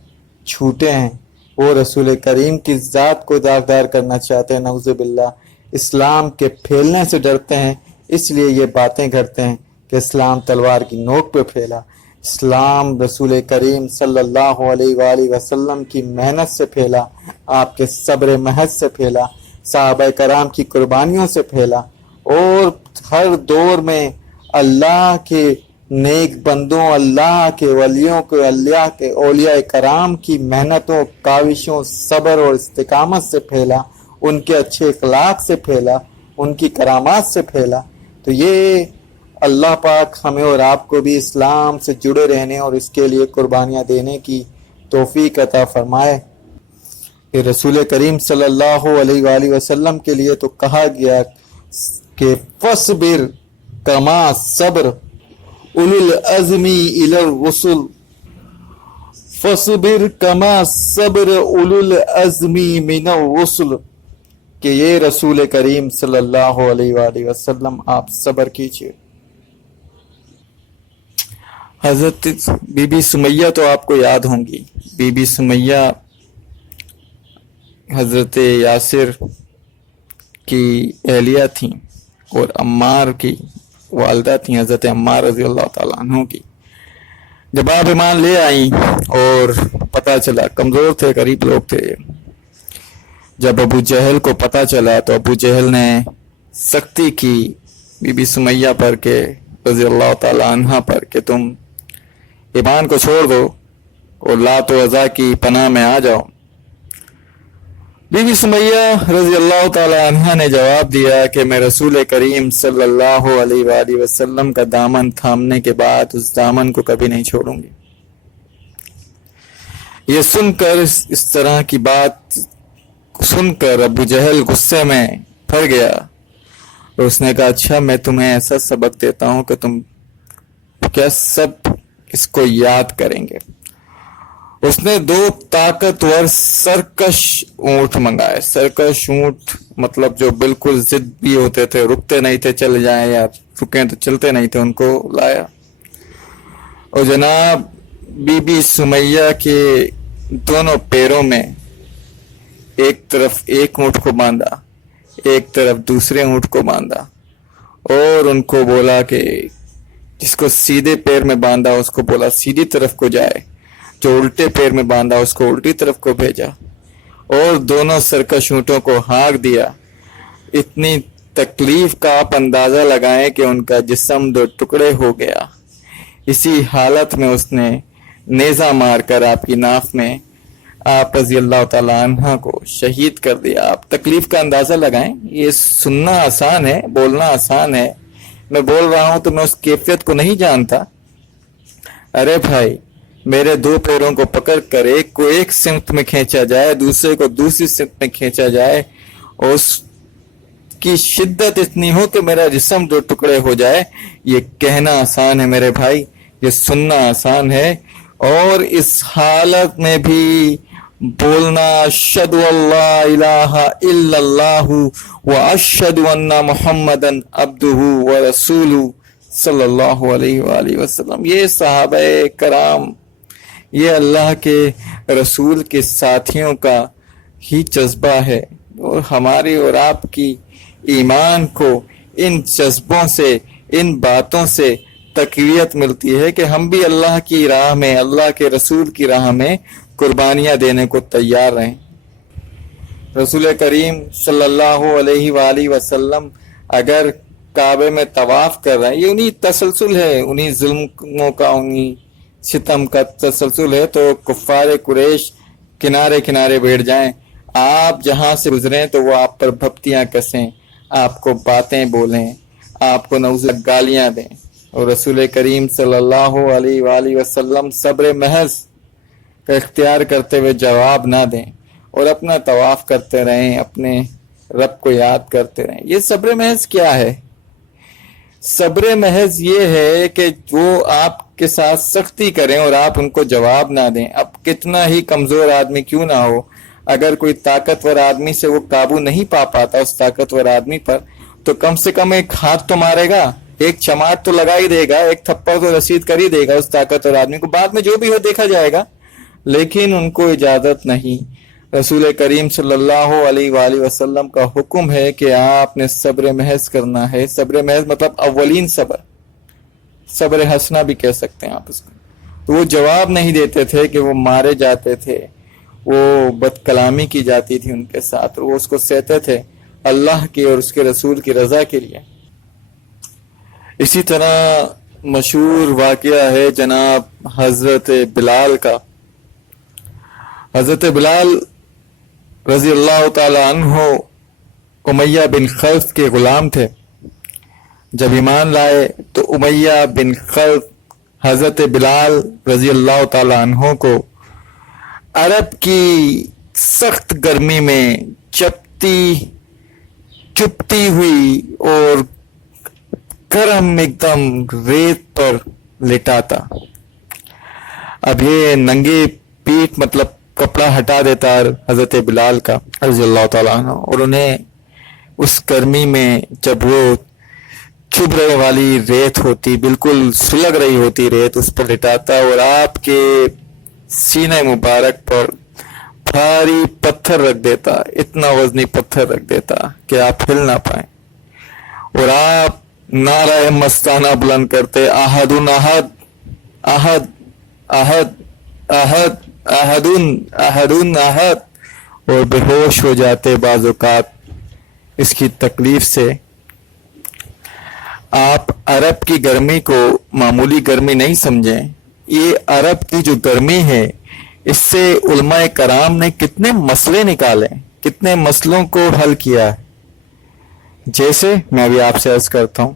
چھوٹے ہیں، وہ رسول کریم کی ذات کو داغدار کرنا چاہتے ہیں، نعوذ باللہ، اسلام کے پھیلنے سے ڈرتے ہیں، اس لیے یہ باتیں کرتے ہیں کہ اسلام تلوار کی نوک پہ پھیلا۔ اسلام رسول کریم صلی اللہ علیہ وآلہ وسلم کی محنت سے پھیلا، آپ کے صبر محض سے پھیلا، صحابہ کرام کی قربانیوں سے پھیلا، اور ہر دور میں اللہ کے نیک بندوں، اللہ کے ولیوں کو، اللہ کے اولیاء کرام کی محنتوں، کاوشوں، صبر اور استقامت سے پھیلا، ان کے اچھے اخلاق سے پھیلا، ان کی کرامات سے پھیلا۔ تو یہ اللہ پاک ہمیں اور آپ کو بھی اسلام سے جڑے رہنے اور اس کے لیے قربانیاں دینے کی توفیق عطا فرمائے۔ کہ رسول کریم صلی اللہ علیہ وآلہ وسلم کے لیے تو کہا گیا کہ فصبر کما صبر اولو العزم الی الرسل، فصبر کما صبر اولو العزم من الرسل، کہ یہ رسول کریم صلی اللہ علیہ وآلہ وسلم آپ صبر کیجئے۔ حضرت بی بی سمیہ تو آپ کو یاد ہوں گی۔ بی بی سمیہ حضرت یاسر کی اہلیہ تھیں اور عمار کی والدہ تھیں، حضرت عمار رضی اللہ تعالیٰ عنہ کی۔ جب آپ ایمان لے آئیں اور پتہ چلا، کمزور تھے، غریب لوگ تھے، جب ابو جہل کو پتہ چلا تو ابو جہل نے سختی کی بی بی سمیہ پر کہ رضی اللہ تعالیٰ عنہ پر کہ تم ایمان کو چھوڑ دو اور لات و عزا کی پناہ میں آ جاؤ۔ بی بی سمیہ رضی اللہ تعالی عنہ نے جواب دیا کہ میں رسول کریم صلی اللہ علیہ وآلہ وسلم کا دامن تھامنے کے بعد اس دامن کو کبھی نہیں چھوڑوں گی۔ یہ سن کر، اس طرح کی بات سن کر ابو جہل غصے میں پھر گیا اور اس نے کہا اچھا میں تمہیں ایسا سبق دیتا ہوں کہ تم کیا سب اس کو یاد کریں گے۔ اس نے 2 طاقتور سرکش اونٹ منگائے۔ سرکش اونٹ مطلب جو بالکل ضد بھی ہوتے تھے، رکتے نہیں تھے، چل جائیں یا رکیں تو چلتے نہیں تھے، ان کو لایا۔ اور جناب بی بی سمیہ کے دونوں پیروں میں ایک طرف ایک اونٹ کو باندھا، ایک طرف دوسرے اونٹ کو باندھا، اور ان کو بولا کہ جس کو سیدھے پیر میں باندھا اس کو بولا سیدھی طرف کو جائے، جو الٹے پیر میں باندھا اس کو الٹی طرف کو بھیجا، اور دونوں سرکش اونٹوں کو ہانک دیا۔ اتنی تکلیف کا آپ اندازہ لگائیں کہ ان کا جسم 2 ٹکڑے ہو گیا۔ اسی حالت میں اس نے نیزہ مار کر آپ کی ناف میں آپ رضی اللہ تعالی عنہ کو شہید کر دیا۔ آپ تکلیف کا اندازہ لگائیں۔ یہ سننا آسان ہے، بولنا آسان ہے، میں بول رہا ہوں تو میں اس کیفیت کو نہیں جانتا۔ ارے بھائی، میرے 2 پیروں کو پکڑ کر ایک کو ایک سمت میں کھینچا جائے، دوسرے کو دوسری سمت میں کھینچا جائے، اور اس کی شدت اتنی ہو کہ میرا جسم 2 ٹکڑے ہو جائے، یہ کہنا آسان ہے میرے بھائی، یہ سننا آسان ہے۔ اور اس حالت میں بھی بولنا اشہد اللہ الہ الا اللہ واشہد ان محمدن عبدہ ورسولہ صلی اللہ علیہ وآلہ وسلم، یہ صحابہ کرام، یہ اللہ کے رسول کے ساتھیوں کا ہی جذبہ ہے، اور ہماری اور آپ کی ایمان کو ان جذبوں سے، ان باتوں سے تقویت ملتی ہے کہ ہم بھی اللہ کی راہ میں، اللہ کے رسول کی راہ میں قربانیاں دینے کو تیار رہیں۔ رسول کریم صلی اللہ علیہ وآلہ وسلم اگر کعبے میں طواف کر رہے ہیں، یہ انہی تسلسل ہے، انہی ظلموں کا، انہی ستم کا تسلسل ہے، تو کفار قریش کنارے کنارے بیٹھ جائیں، آپ جہاں سے گزریں تو وہ آپ پر بھپتیاں کسیں، آپ کو باتیں بولیں، آپ کو نعوذ گالیاں دیں، اور رسول کریم صلی اللہ علیہ وآلہ وسلم صبر محض کا اختیار کرتے ہوئے جواب نہ دیں اور اپنا طواف کرتے رہیں، اپنے رب کو یاد کرتے رہیں. یہ صبر محض کیا ہے؟ صبر محض یہ ہے کہ وہ آپ کے ساتھ سختی کریں اور آپ ان کو جواب نہ دیں. اب کتنا ہی کمزور آدمی کیوں نہ ہو، اگر کوئی طاقتور آدمی سے وہ قابو نہیں پا پاتا اس طاقتور آدمی پر، تو کم سے کم ایک ہاتھ تو مارے گا، ایک چماٹ تو لگا ہی دے گا، ایک تھپڑ تو رسید کر ہی دے گا اس طاقتور آدمی کو. بعد میں جو بھی ہو دیکھا جائے گا، لیکن ان کو اجازت نہیں. رسول کریم صلی اللہ علیہ وآلہ وسلم کا حکم ہے کہ آپ نے صبر محض کرنا ہے. صبر محض مطلب اولین صبر، صبر حسنہ بھی کہہ سکتے ہیں آپ اس کو. تو وہ جواب نہیں دیتے تھے کہ وہ مارے جاتے تھے، وہ بد کلامی کی جاتی تھی ان کے ساتھ، وہ اس کو سہتے تھے اللہ کی اور اس کے رسول کی رضا کے لیے. اسی طرح مشہور واقعہ ہے جناب حضرت بلال کا. حضرت بلال رضی اللہ تعالی عنہ امیہ بن خلف کے غلام تھے. جب ایمان لائے تو امیہ بن خلف حضرت بلال رضی اللہ تعالی عنہ کو عرب کی سخت گرمی میں چپتی ہوئی اور گرم ایک دم ریت پر لٹاتا. اب یہ ننگے پیٹ مطلب کپڑا ہٹا دیتا حضرت بلال کا رضی اللہ تعالیٰ عنہ، اور انہیں اس گرمی میں جب وہ چبھ رہے والی ریت ہوتی، بالکل سلگ رہی ہوتی ریت، اس پر لٹاتا اور آپ کے سینہ مبارک پر بھاری پتھر رکھ دیتا، اتنا وزنی پتھر رکھ دیتا کہ آپ ہل نہ پائیں، اور آپ نعرہ مستانہ بلند کرتے، احد احد احد احد احد احدن احدن احد، اور بے ہوش ہو جاتے بعض اوقات اس کی تکلیف سے. آپ عرب کی گرمی کو معمولی گرمی نہیں سمجھیں. یہ عرب کی جو گرمی ہے، اس سے علماء کرام نے کتنے مسئلے نکالے، کتنے مسئلوں کو حل کیا ہے. جیسے میں بھی آپ سے عرض کرتا ہوں،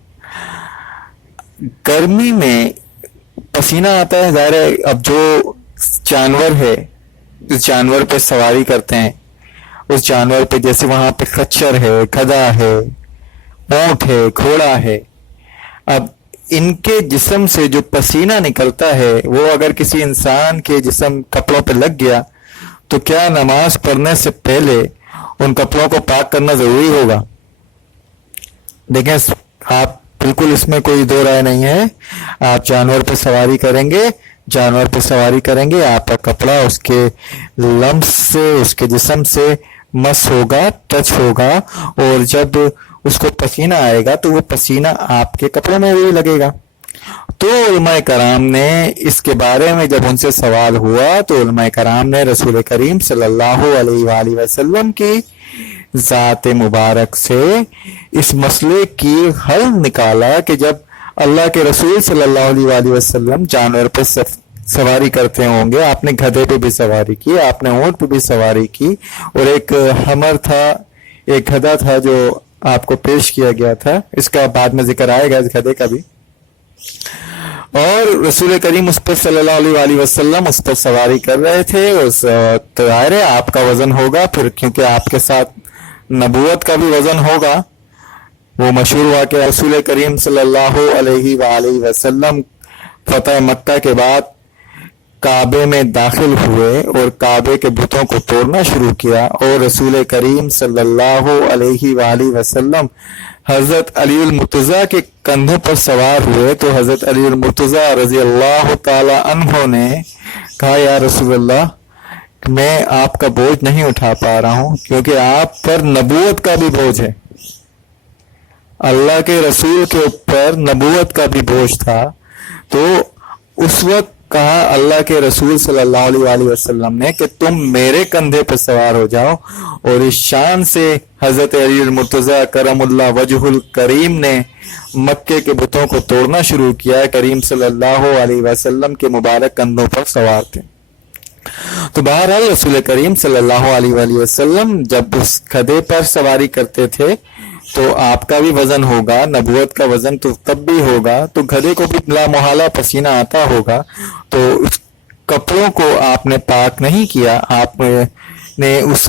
گرمی میں پسینہ آتا ہے. ظاہر ہے اب جو جانور ہے، اس جانور پہ سواری کرتے ہیں، اس جانور پہ جیسے وہاں پہ خچر ہے، گدھا ہے، اونٹ ہے، گھوڑا ہے، اب ان کے جسم سے جو پسینہ نکلتا ہے وہ اگر کسی انسان کے جسم کپڑوں پہ لگ گیا تو کیا نماز پڑھنے سے پہلے ان کپڑوں کو پاک کرنا ضروری ہوگا؟ دیکھیں آپ بالکل اس میں کوئی دو رائے نہیں ہے. آپ جانور پہ سواری کریں گے، جانور پہ سواری کریں گے، آپ کا کپڑا اس کے لمس سے، اس کے جسم سے مس ہوگا، ٹچ ہوگا، اور جب اس کو پسینہ آئے گا تو وہ پسینہ آپ کے کپڑوں میں بھی لگے گا. تو علماء کرام نے اس کے بارے میں جب ان سے سوال ہوا تو علماء کرام نے رسول کریم صلی اللہ علیہ وآلہ وسلم کی ذات مبارک سے اس مسئلے کی حل نکالا کہ جب اللہ کے رسول صلی اللہ علیہ وآلہ وسلم جانور پہ سواری کرتے ہوں گے، آپ نے گدھے پہ بھی سواری کی، آپ نے اونٹ پہ بھی سواری کی، اور ایک حمر تھا، ایک گدھا تھا جو آپ کو پیش کیا گیا تھا، اس کا بعد میں ذکر آئے گا اس گدھے کا بھی. اور رسول کریم اس پر صلی اللہ علیہ وآلہ وسلم اس پر سواری کر رہے تھے. اس ظاہر ہے آپ کا وزن ہوگا پھر، کیونکہ آپ کے ساتھ نبوت کا بھی وزن ہوگا. وہ مشہور واقعہ، رسول کریم صلی اللہ علیہ وآلہ وسلم فتح مکہ کے بعد کعبے میں داخل ہوئے اور کعبے کے بتوں کو توڑنا شروع کیا، اور رسول کریم صلی اللہ علیہ وآلہ وسلم حضرت علی المرتضیٰ کے کندھوں پر سوار ہوئے. تو حضرت علی المرتضیٰ رضی اللہ تعالی عنہ نے کہا، یا رسول اللہ، میں آپ کا بوجھ نہیں اٹھا پا رہا ہوں، کیونکہ آپ پر نبوت کا بھی بوجھ ہے، اللہ کے رسول کے اوپر نبوت کا بھی بوجھ تھا. تو اس وقت کہا اللہ کے رسول صلی اللہ علیہ وآلہ وسلم نے کہ تم میرے کندھے پر سوار ہو جاؤ، اور اس شان سے حضرت علی المرتضیٰ کرم اللہ وجہ الکریم نے مکے کے بتوں کو توڑنا شروع کیا. کریم صلی اللہ علیہ وسلم کے مبارک کندھوں پر سوار تھے. تو بہرحال رسول کریم صلی اللہ علیہ وآلہ وسلم جب اس گدھے پر سواری کرتے تھے تو آپ کا بھی وزن ہوگا، نبوت کا وزن تو تب بھی ہوگا، تو گدھے کو بھی لا محالہ پسینہ آتا ہوگا. تو اس کپڑوں کو آپ نے پاک نہیں کیا، آپ نے اس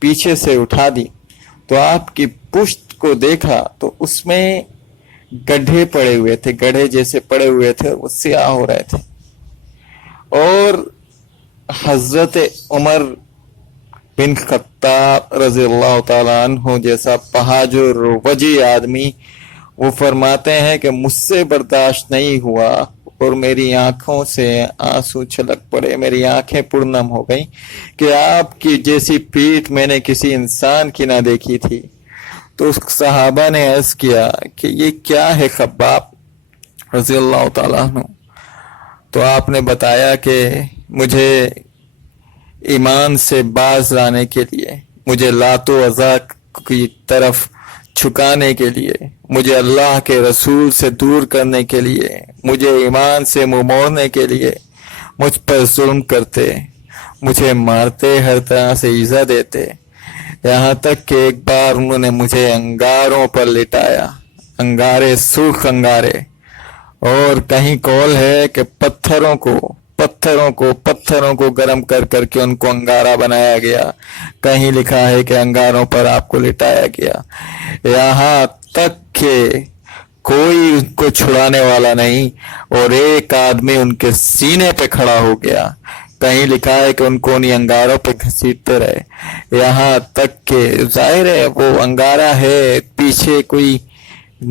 پیچھے سے اٹھا دی تو آپ کی پشت کو دیکھا تو اس میں گڈھے پڑے ہوئے تھے, گڑھے جیسے پڑے ہوئے تھے, وہ سیاہ ہو رہے تھے. اور حضرت عمر بن خطاب رضی اللہ تعالیٰ عنہ جیسا بہادر وجی آدمی, وہ فرماتے ہیں کہ مجھ سے برداشت نہیں ہوا اور میری آنکھوں سے آنسو چھلک پڑے, میری آنکھیں پرنم ہو گئیں کہ آپ کی جیسی پیٹھ میں نے کسی انسان کی نہ دیکھی تھی. تو اس صحابہ نے عرض کیا کہ یہ کیا ہے خباب رضی اللہ تعالیٰ عنہ؟ تو آپ نے بتایا کہ مجھے ایمان سے باز لانے کے لیے, مجھے لات و عزا کی طرف چھکانے کے لیے, مجھے اللہ کے رسول سے دور کرنے کے لیے, مجھے ایمان سے منہ موڑنے کے لیے مجھ پر ظلم کرتے, مجھے مارتے, ہر طرح سے ایذا دیتے, یہاں تک کہ ایک بار انہوں نے مجھے انگاروں پر لٹایا, انگارے, سرخ انگارے, اور کہیں قول ہے کہ پتھروں کو گرم کر کر کے ان کو انگارہ بنایا گیا, کہیں لکھا ہے کہ انگاروں پر آپ کو لٹایا گیا, یہاں تک کہ کوئی ان کو چھڑانے والا نہیں اور ایک آدمی ان کے سینے پہ کھڑا ہو گیا, کہیں لکھا ہے کہ ان کو انہیں انگاروں پہ گھسیٹتے رہے, یہاں تک کہ ظاہر ہے وہ انگارہ ہے, پیچھے کوئی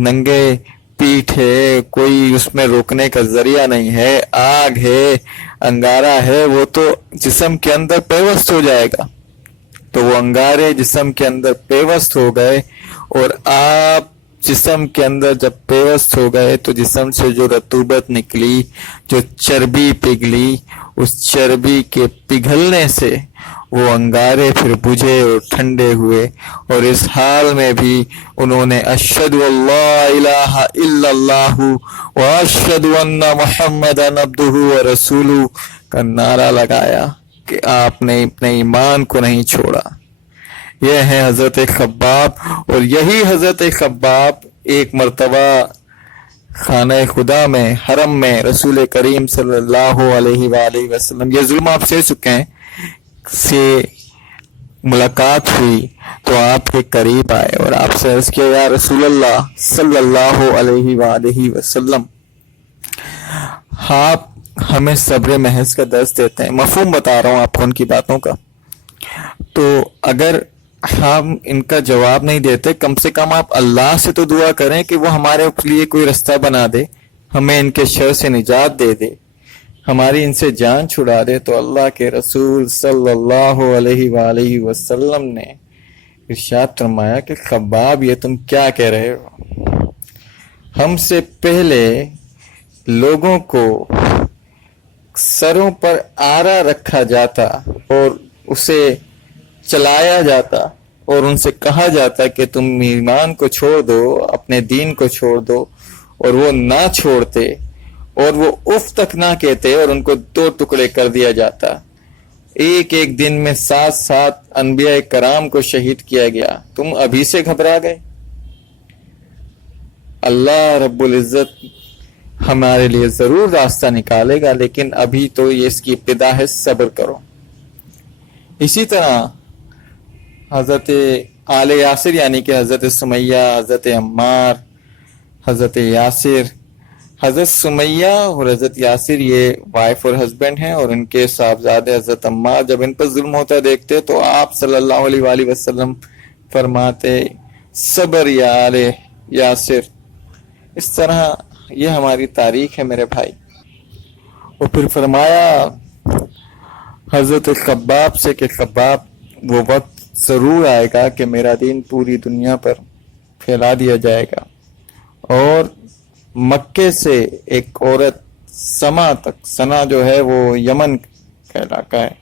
ننگے پیٹھ ہے, کوئی اس میں روکنے کا ذریعہ نہیں ہے, آگ ہے, انگارہ ہے, وہ تو جسم کے اندر پیوست ہو جائے گا. تو وہ انگارے جسم کے اندر پیوست ہو گئے, اور آپ جسم کے اندر جب پیوست ہو گئے تو جسم سے جو رطوبت نکلی, جو چربی پگھلی, اس چربی کے پگھلنے سے وہ انگارے پھر بجھے اور ٹھنڈے ہوئے, اور اس حال میں بھی انہوں نے اشہد اللہ الہ الا اللہ و اشہد ان محمد عبدہ و رسولہ کا نعرہ لگایا کہ آپ نے اپنے ایمان کو نہیں چھوڑا. یہ ہے حضرت خباب, اور یہی حضرت خباب ایک مرتبہ خانہ خدا میں, حرم میں رسول کریم صلی اللہ علیہ وآلہ وسلم, یہ ظلم آپ سے چکے ہیں, سے ملاقات ہوئی تو آپ کے قریب آئے اور آپ سے عرض کیا, یا رسول اللہ صلی اللہ علیہ وآلہ وسلم, آپ ہمیں صبر محض کا درس دیتے ہیں. مفہوم بتا رہا ہوں آپ کو ان کی باتوں کا, تو اگر ہم ان کا جواب نہیں دیتے, کم سے کم آپ اللہ سے تو دعا کریں کہ وہ ہمارے لیے کوئی رستہ بنا دے, ہمیں ان کے شر سے نجات دے دے, ہماری ان سے جان چھڑا دے. تو اللہ کے رسول صلی اللہ علیہ وآلہ وسلم نے ارشاد فرمایا کہ خباب یہ تم کیا کہہ رہے ہو؟ ہم سے پہلے لوگوں کو سروں پر آرا رکھا جاتا اور اسے چلایا جاتا اور ان سے کہا جاتا کہ تم ایمان کو چھوڑ دو, اپنے دین کو چھوڑ دو, اور وہ نہ چھوڑتے اور وہ اف تک نہ کہتے, اور ان کو 2 ٹکڑے کر دیا جاتا. ایک دن میں 7 انبیاء کرام کو شہید کیا گیا. تم ابھی سے گھبرا گئے؟ اللہ رب العزت ہمارے لیے ضرور راستہ نکالے گا, لیکن ابھی تو یہ اس کی ابتدا ہے, صبر کرو. اسی طرح حضرت آل یاسر یعنی کہ حضرت سمیہ, حضرت عمار, حضرت یاسر, حضرت سمیہ اور حضرت یاسر یہ وائف اور ہسبینڈ ہیں, اور ان کے صاحبزادے حضرت عمار جب ان پر ظلم ہوتا دیکھتے تو آپ صلی اللہ علیہ وآلہ وسلم فرماتے صبر یا آل یاسر. اس طرح یہ ہماری تاریخ ہے میرے بھائی. اور پھر فرمایا حضرت خباب سے کہ خباب وہ وقت ضرور آئے گا کہ میرا دین پوری دنیا پر پھیلا دیا جائے گا, اور مکے سے ایک عورت سما تک, سنا جو ہے وہ یمن کا علاقہ ہے,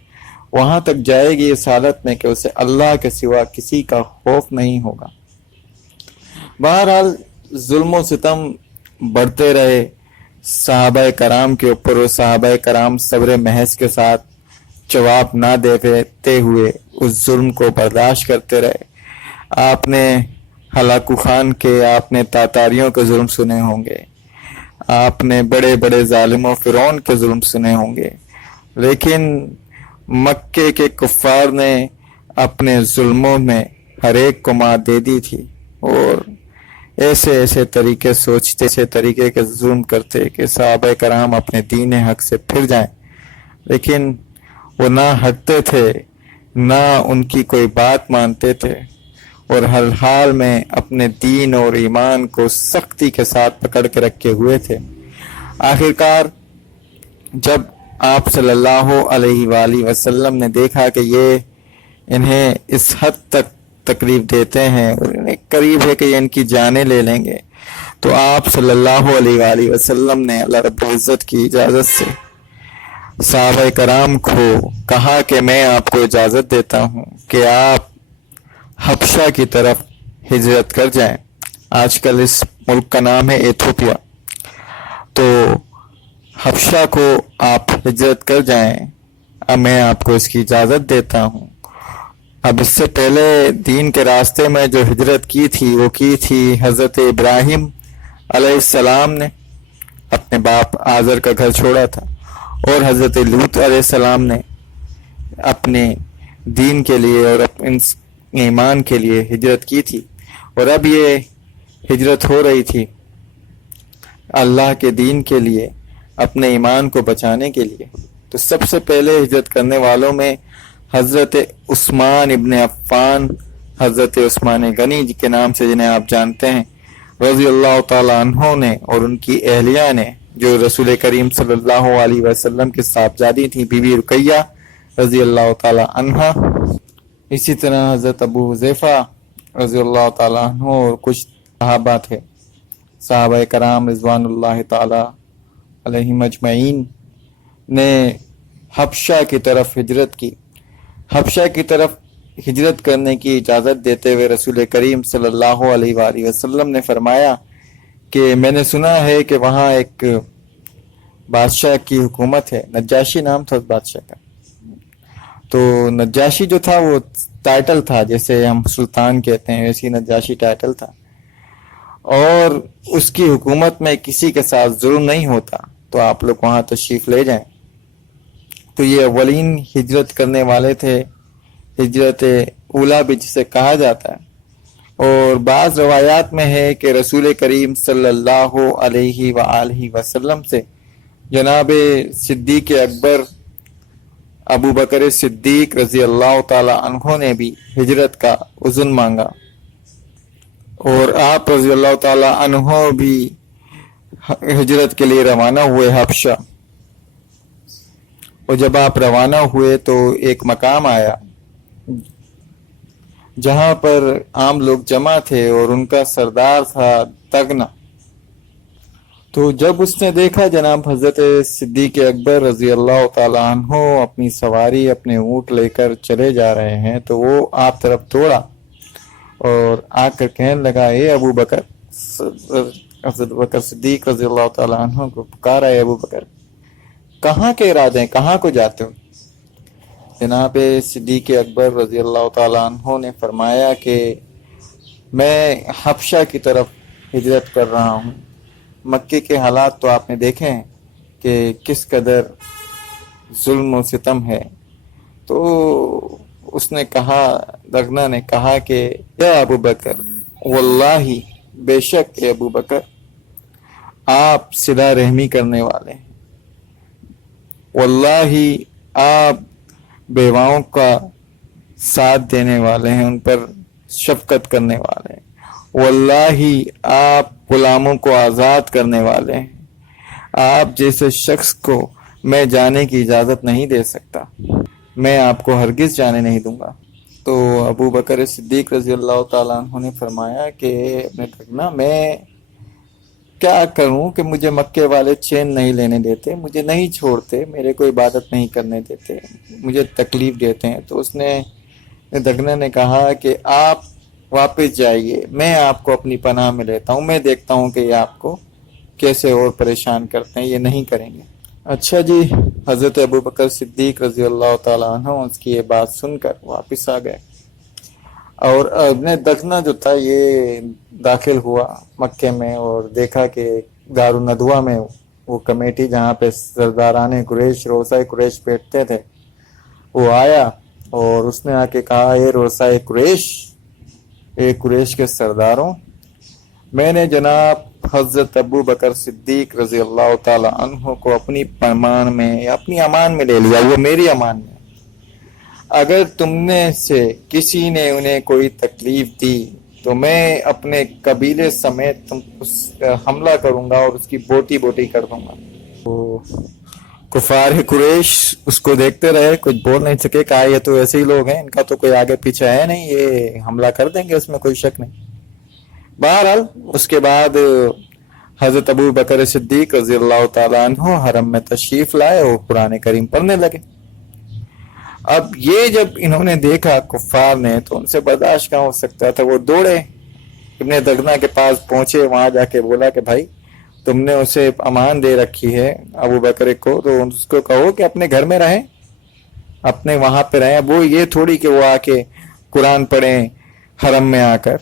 وہاں تک جائے گی اس حالت میں کہ اسے اللہ کے سوا کسی کا خوف نہیں ہوگا. بہرحال ظلم و ستم بڑھتے رہے صحابہ کرام کے اوپر, اور صحابہ کرام صبر محض کے ساتھ جواب نہ دیتے ہوئے اس ظلم کو برداشت کرتے رہے. آپ نے ہلاکو خان کے, آپ نے تاتاریوں کے ظلم سنے ہوں گے, آپ نے بڑے بڑے ظالم و فرعون کے ظلم سنے ہوں گے, لیکن مکے کے کفار نے اپنے ظلموں میں ہر ایک کو مات دے دی تھی، اور ایسے طریقے سوچتے، ایسے طریقے کے ظلم کرتے کہ صحابہ کرام اپنے دین حق سے پھر جائیں، لیکن وہ نہ ہٹتے تھے، نہ ان کی کوئی بات مانتے تھے، اور ہر حال میں اپنے دین اور ایمان کو سختی کے ساتھ پکڑ کے رکھے ہوئے تھے۔ آخرکار جب آپ صلی اللہ علیہ وآلہ وسلم نے دیکھا کہ یہ انہیں اس حد تک تکلیف دیتے ہیں اور انہیں قریب ہے کہ یہ ان کی جانیں لے لیں گے، تو آپ صلی اللہ علیہ وآلہ وسلم نے اللہ رب العزت کی اجازت سے صحابہ کرام کو کہا کہ میں آپ کو اجازت دیتا ہوں کہ آپ حبشہ کی طرف ہجرت کر جائیں۔ آج کل اس ملک کا نام ہے ایتھوپیا، تو حبشہ کو آپ ہجرت کر جائیں، اب میں آپ کو اس کی اجازت دیتا ہوں۔ اب اس سے پہلے دین کے راستے میں جو ہجرت کی تھی وہ کی تھی حضرت ابراہیم علیہ السلام نے، اپنے باپ آزر کا گھر چھوڑا تھا، اور حضرت لوط علیہ السلام نے اپنے دین کے لیے اور اپنے ایمان کے لیے ہجرت کی تھی، اور اب یہ ہجرت ہو رہی تھی اللہ کے دین کے لیے، اپنے ایمان کو بچانے کے لیے۔ تو سب سے پہلے ہجرت کرنے والوں میں حضرت عثمان ابن عفان، حضرت عثمان غنی جی کے نام سے جنہیں آپ جانتے ہیں، رضی اللہ تعالیٰ عنہ نے اور ان کی اہلیہ نے، جو رسول کریم صلی اللہ علیہ وسلم کے صاحبزادی تھیں، بی بی رقیہ رضی اللہ تعالیٰ عنہ، اسی طرح حضرت ابو حذیفہ رضی اللہ تعالیٰ عنہ، اور کچھ صحابہ تھے، صحابہ کرام رضوان اللہ تعالیٰ علیہم اجمعین نے حبشہ کی طرف ہجرت کی۔ حبشہ کی طرف ہجرت کرنے کی اجازت دیتے ہوئے رسول کریم صلی اللہ علیہ وآلہ وسلم نے فرمایا کہ میں نے سنا ہے کہ وہاں ایک بادشاہ کی حکومت ہے، نجاشی نام تھا اس بادشاہ کا۔ تو نجاشی جو تھا وہ ٹائٹل تھا، جیسے ہم سلطان کہتے ہیں ویسی نجاشی ٹائٹل تھا، اور اس کی حکومت میں کسی کے ساتھ ظلم نہیں ہوتا، تو آپ لوگ وہاں تشریف لے جائیں۔ تو یہ اولین ہجرت کرنے والے تھے، ہجرت اولا بھی جسے کہا جاتا ہے، اور بعض روایات میں ہے کہ رسول کریم صلی اللہ علیہ وآلہ وسلم سے جناب صدیق اکبر ابو بکر صدیق رضی اللہ تعالی عنہ نے بھی ہجرت کا اذن مانگا، اور آپ رضی اللہ تعالی عنہ بھی ہجرت کے لیے روانہ ہوئے حبشہ۔ اور جب آپ روانہ ہوئے تو ایک مقام آیا جہاں پر عام لوگ جمع تھے، اور ان کا سردار تھا دغنہ۔ تو جب اس نے دیکھا جناب حضرت صدیق اکبر رضی اللہ تعالیٰ عنہ اپنی سواری، اپنے اونٹ لے کر چلے جا رہے ہیں، تو وہ آپ طرف دوڑا اور آ کر کہنے لگا، اے ابو بکر، حضرت بکر صدیق رضی اللہ تعالیٰ عنہ کو پکارا، اے ابو بکر، کہاں کے ارادے ہیں، کہاں کو جاتے ہو؟ جناب صدیق اکبر رضی اللہ تعالیٰ عنہ نے فرمایا کہ میں حبشہ کی طرف ہجرت کر رہا ہوں۔ مکے کے حالات تو آپ نے دیکھے ہیں کہ کس قدر ظلم و ستم ہے۔ تو اس نے کہا، دغنہ نے کہا کہ یا ابو بکر، واللہ بے شک اے ابو بکر، آپ صلہ رحمی کرنے والے ہیں، واللہ آپ بیواؤں کا ساتھ دینے والے ہیں، ان پر شفقت کرنے والے ہیں، واللہ آپ غلاموں کو آزاد کرنے والے ہیں، آپ جیسے شخص کو میں جانے کی اجازت نہیں دے سکتا، میں آپ کو ہرگز جانے نہیں دوں گا۔ تو ابو بکر صدیق رضی اللہ تعالیٰ عنہ نے فرمایا کہ ابن دغنہ، میں کیا کروں کہ مجھے مکے والے چین نہیں لینے دیتے، مجھے نہیں چھوڑتے، میرے کو عبادت نہیں کرنے دیتے، مجھے تکلیف دیتے ہیں۔ تو اس نے دغنہ نے کہا کہ آپ واپس جائیے، میں آپ کو اپنی پناہ میں لیتا ہوں، میں دیکھتا ہوں کہ یہ آپ کو کیسے اور پریشان کرتے ہیں، یہ نہیں کریں گے۔ اچھا جی، حضرت ابو بکر صدیق رضی اللہ تعالیٰ عنہ اس کی یہ بات سن کر واپس آ گئے، اور ابن دغنہ جو تھا یہ داخل ہوا مکے میں، اور دیکھا کہ دارالندوہ میں وہ کمیٹی جہاں پہ سرداران قریش، روسائے قریش بیٹھتے تھے، وہ آیا اور اس نے آ کے کہا اے روسائے قریش، اے قریش کے سرداروں، میں نے جناب حضرت ابو بکر صدیق رضی اللہ تعالی عنہ کو اپنی فرمان میں یا اپنی امان میں لے لیا، وہ میری امان میں۔ اگر تم نے سے کسی نے انہیں کوئی تکلیف دی تو میں اپنے قبیلے سمیت تم اس حملہ کروں گا اور اس کی بوٹی بوٹی کر دوں گا۔ تو کفار قریش اس کو دیکھتے رہے، کچھ بول نہیں سکے، کہا یہ تو ایسے ہی لوگ ہیں، ان کا تو کوئی آگے پیچھے ہے نہیں، یہ حملہ کر دیں گے، اس میں کوئی شک نہیں۔ بہرحال اس کے بعد حضرت ابو بکر صدیق رضی اللہ تعالیٰ عنہ حرم میں تشریف لائے اور قرآن کریم پڑھنے لگے۔ اب یہ جب انہوں نے دیکھا کفار نے تو ان سے برداشت کہاں ہو سکتا تھا، وہ دوڑے ابن دغنہ کے پاس پہنچے، وہاں جا کے بولا کہ بھائی تم نے اسے امان دے رکھی ہے ابو بکر کو، تو اس کو کہو کہ اپنے گھر میں رہیں، اپنے وہاں پہ رہیں۔ اب وہ یہ تھوڑی کہ وہ آ کے قرآن پڑھیں حرم میں آ کر،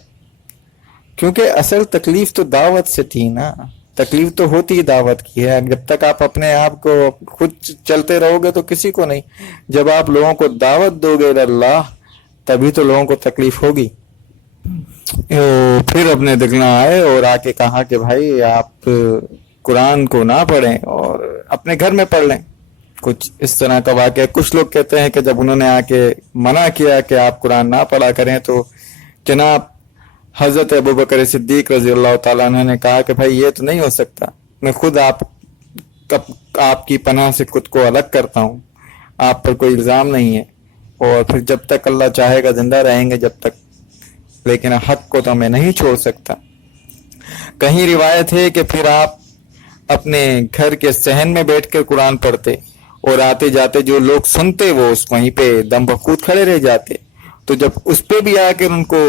کیونکہ اصل تکلیف تو دعوت سے تھی نا، تکلیف تو ہوتی ہی دعوت کی ہے۔ جب تک آپ اپنے آپ کو خود چلتے رہو گے تو کسی کو نہیں، جب آپ لوگوں کو دعوت دو گے اللہ تبھی تو لوگوں کو تکلیف ہوگی۔ پھر ابن دغنہ آئے اور آ کے کہا کہ بھائی آپ قرآن کو نہ پڑھیں اور اپنے گھر میں پڑھ لیں۔ کچھ اس طرح کا واقعہ، کچھ لوگ کہتے ہیں کہ جب انہوں نے آ کے منع کیا کہ آپ قرآن نہ پڑھا کریں تو جناب حضرت ابو بکر صدیق رضی اللہ تعالیٰ عنہ نے کہا کہ بھائی یہ تو نہیں ہو سکتا، میں خود آپ کی پناہ سے خود کو الگ کرتا ہوں، آپ پر کوئی الزام نہیں ہے، اور پھر جب تک اللہ چاہے گا زندہ رہیں گے جب تک، لیکن حق کو تو میں نہیں چھوڑ سکتا۔ کہیں روایت ہے کہ پھر آپ اپنے گھر کے صحن میں بیٹھ کر قرآن پڑھتے اور آتے جاتے جو لوگ سنتے وہ اس وہیں پہ دم بخود کھڑے رہ جاتے، تو جب اس پہ بھی آ کر ان کو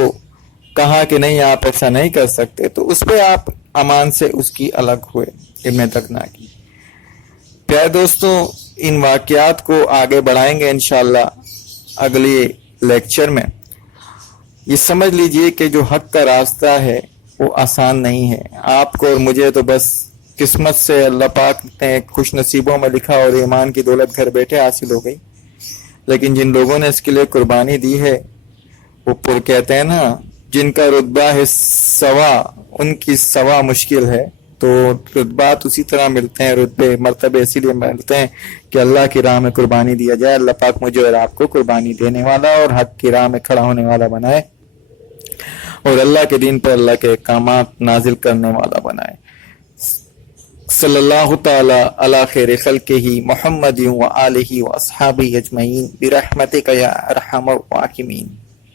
کہا کہ نہیں آپ ایسا نہیں کر سکتے تو اس پہ آپ امان سے اس کی الگ ہوئے ابن دغنہ کی۔ پیارے دوستوں، ان واقعات کو آگے بڑھائیں گے انشاءاللہ اگلی لیکچر میں۔ یہ سمجھ لیجئے کہ جو حق کا راستہ ہے وہ آسان نہیں ہے، آپ کو اور مجھے تو بس قسمت سے اللہ پاک نے خوش نصیبوں میں لکھا اور ایمان کی دولت گھر بیٹھے حاصل ہو گئی، لیکن جن لوگوں نے اس کے لیے قربانی دی ہے وہ پر کہتے ہیں نا جن کا رتبہ ہے سوا ان کی سوا مشکل ہے، تو رتبات اسی طرح ملتے ہیں، رتبے مرتبے اسی لیے ملتے ہیں کہ اللہ کی راہ میں قربانی دیا جائے۔ اللہ پاک مجھے اور آپ کو قربانی دینے والا اور حق کی راہ میں کھڑا ہونے والا بنائے اور اللہ کے دین پر اللہ کے احکامات نازل کرنے والا بنائے۔ صلی اللہ تعالی علی خیر خلقہ محمد و آلہ و اصحابہ اجمعین برحمتک یا ارحم الراحمین۔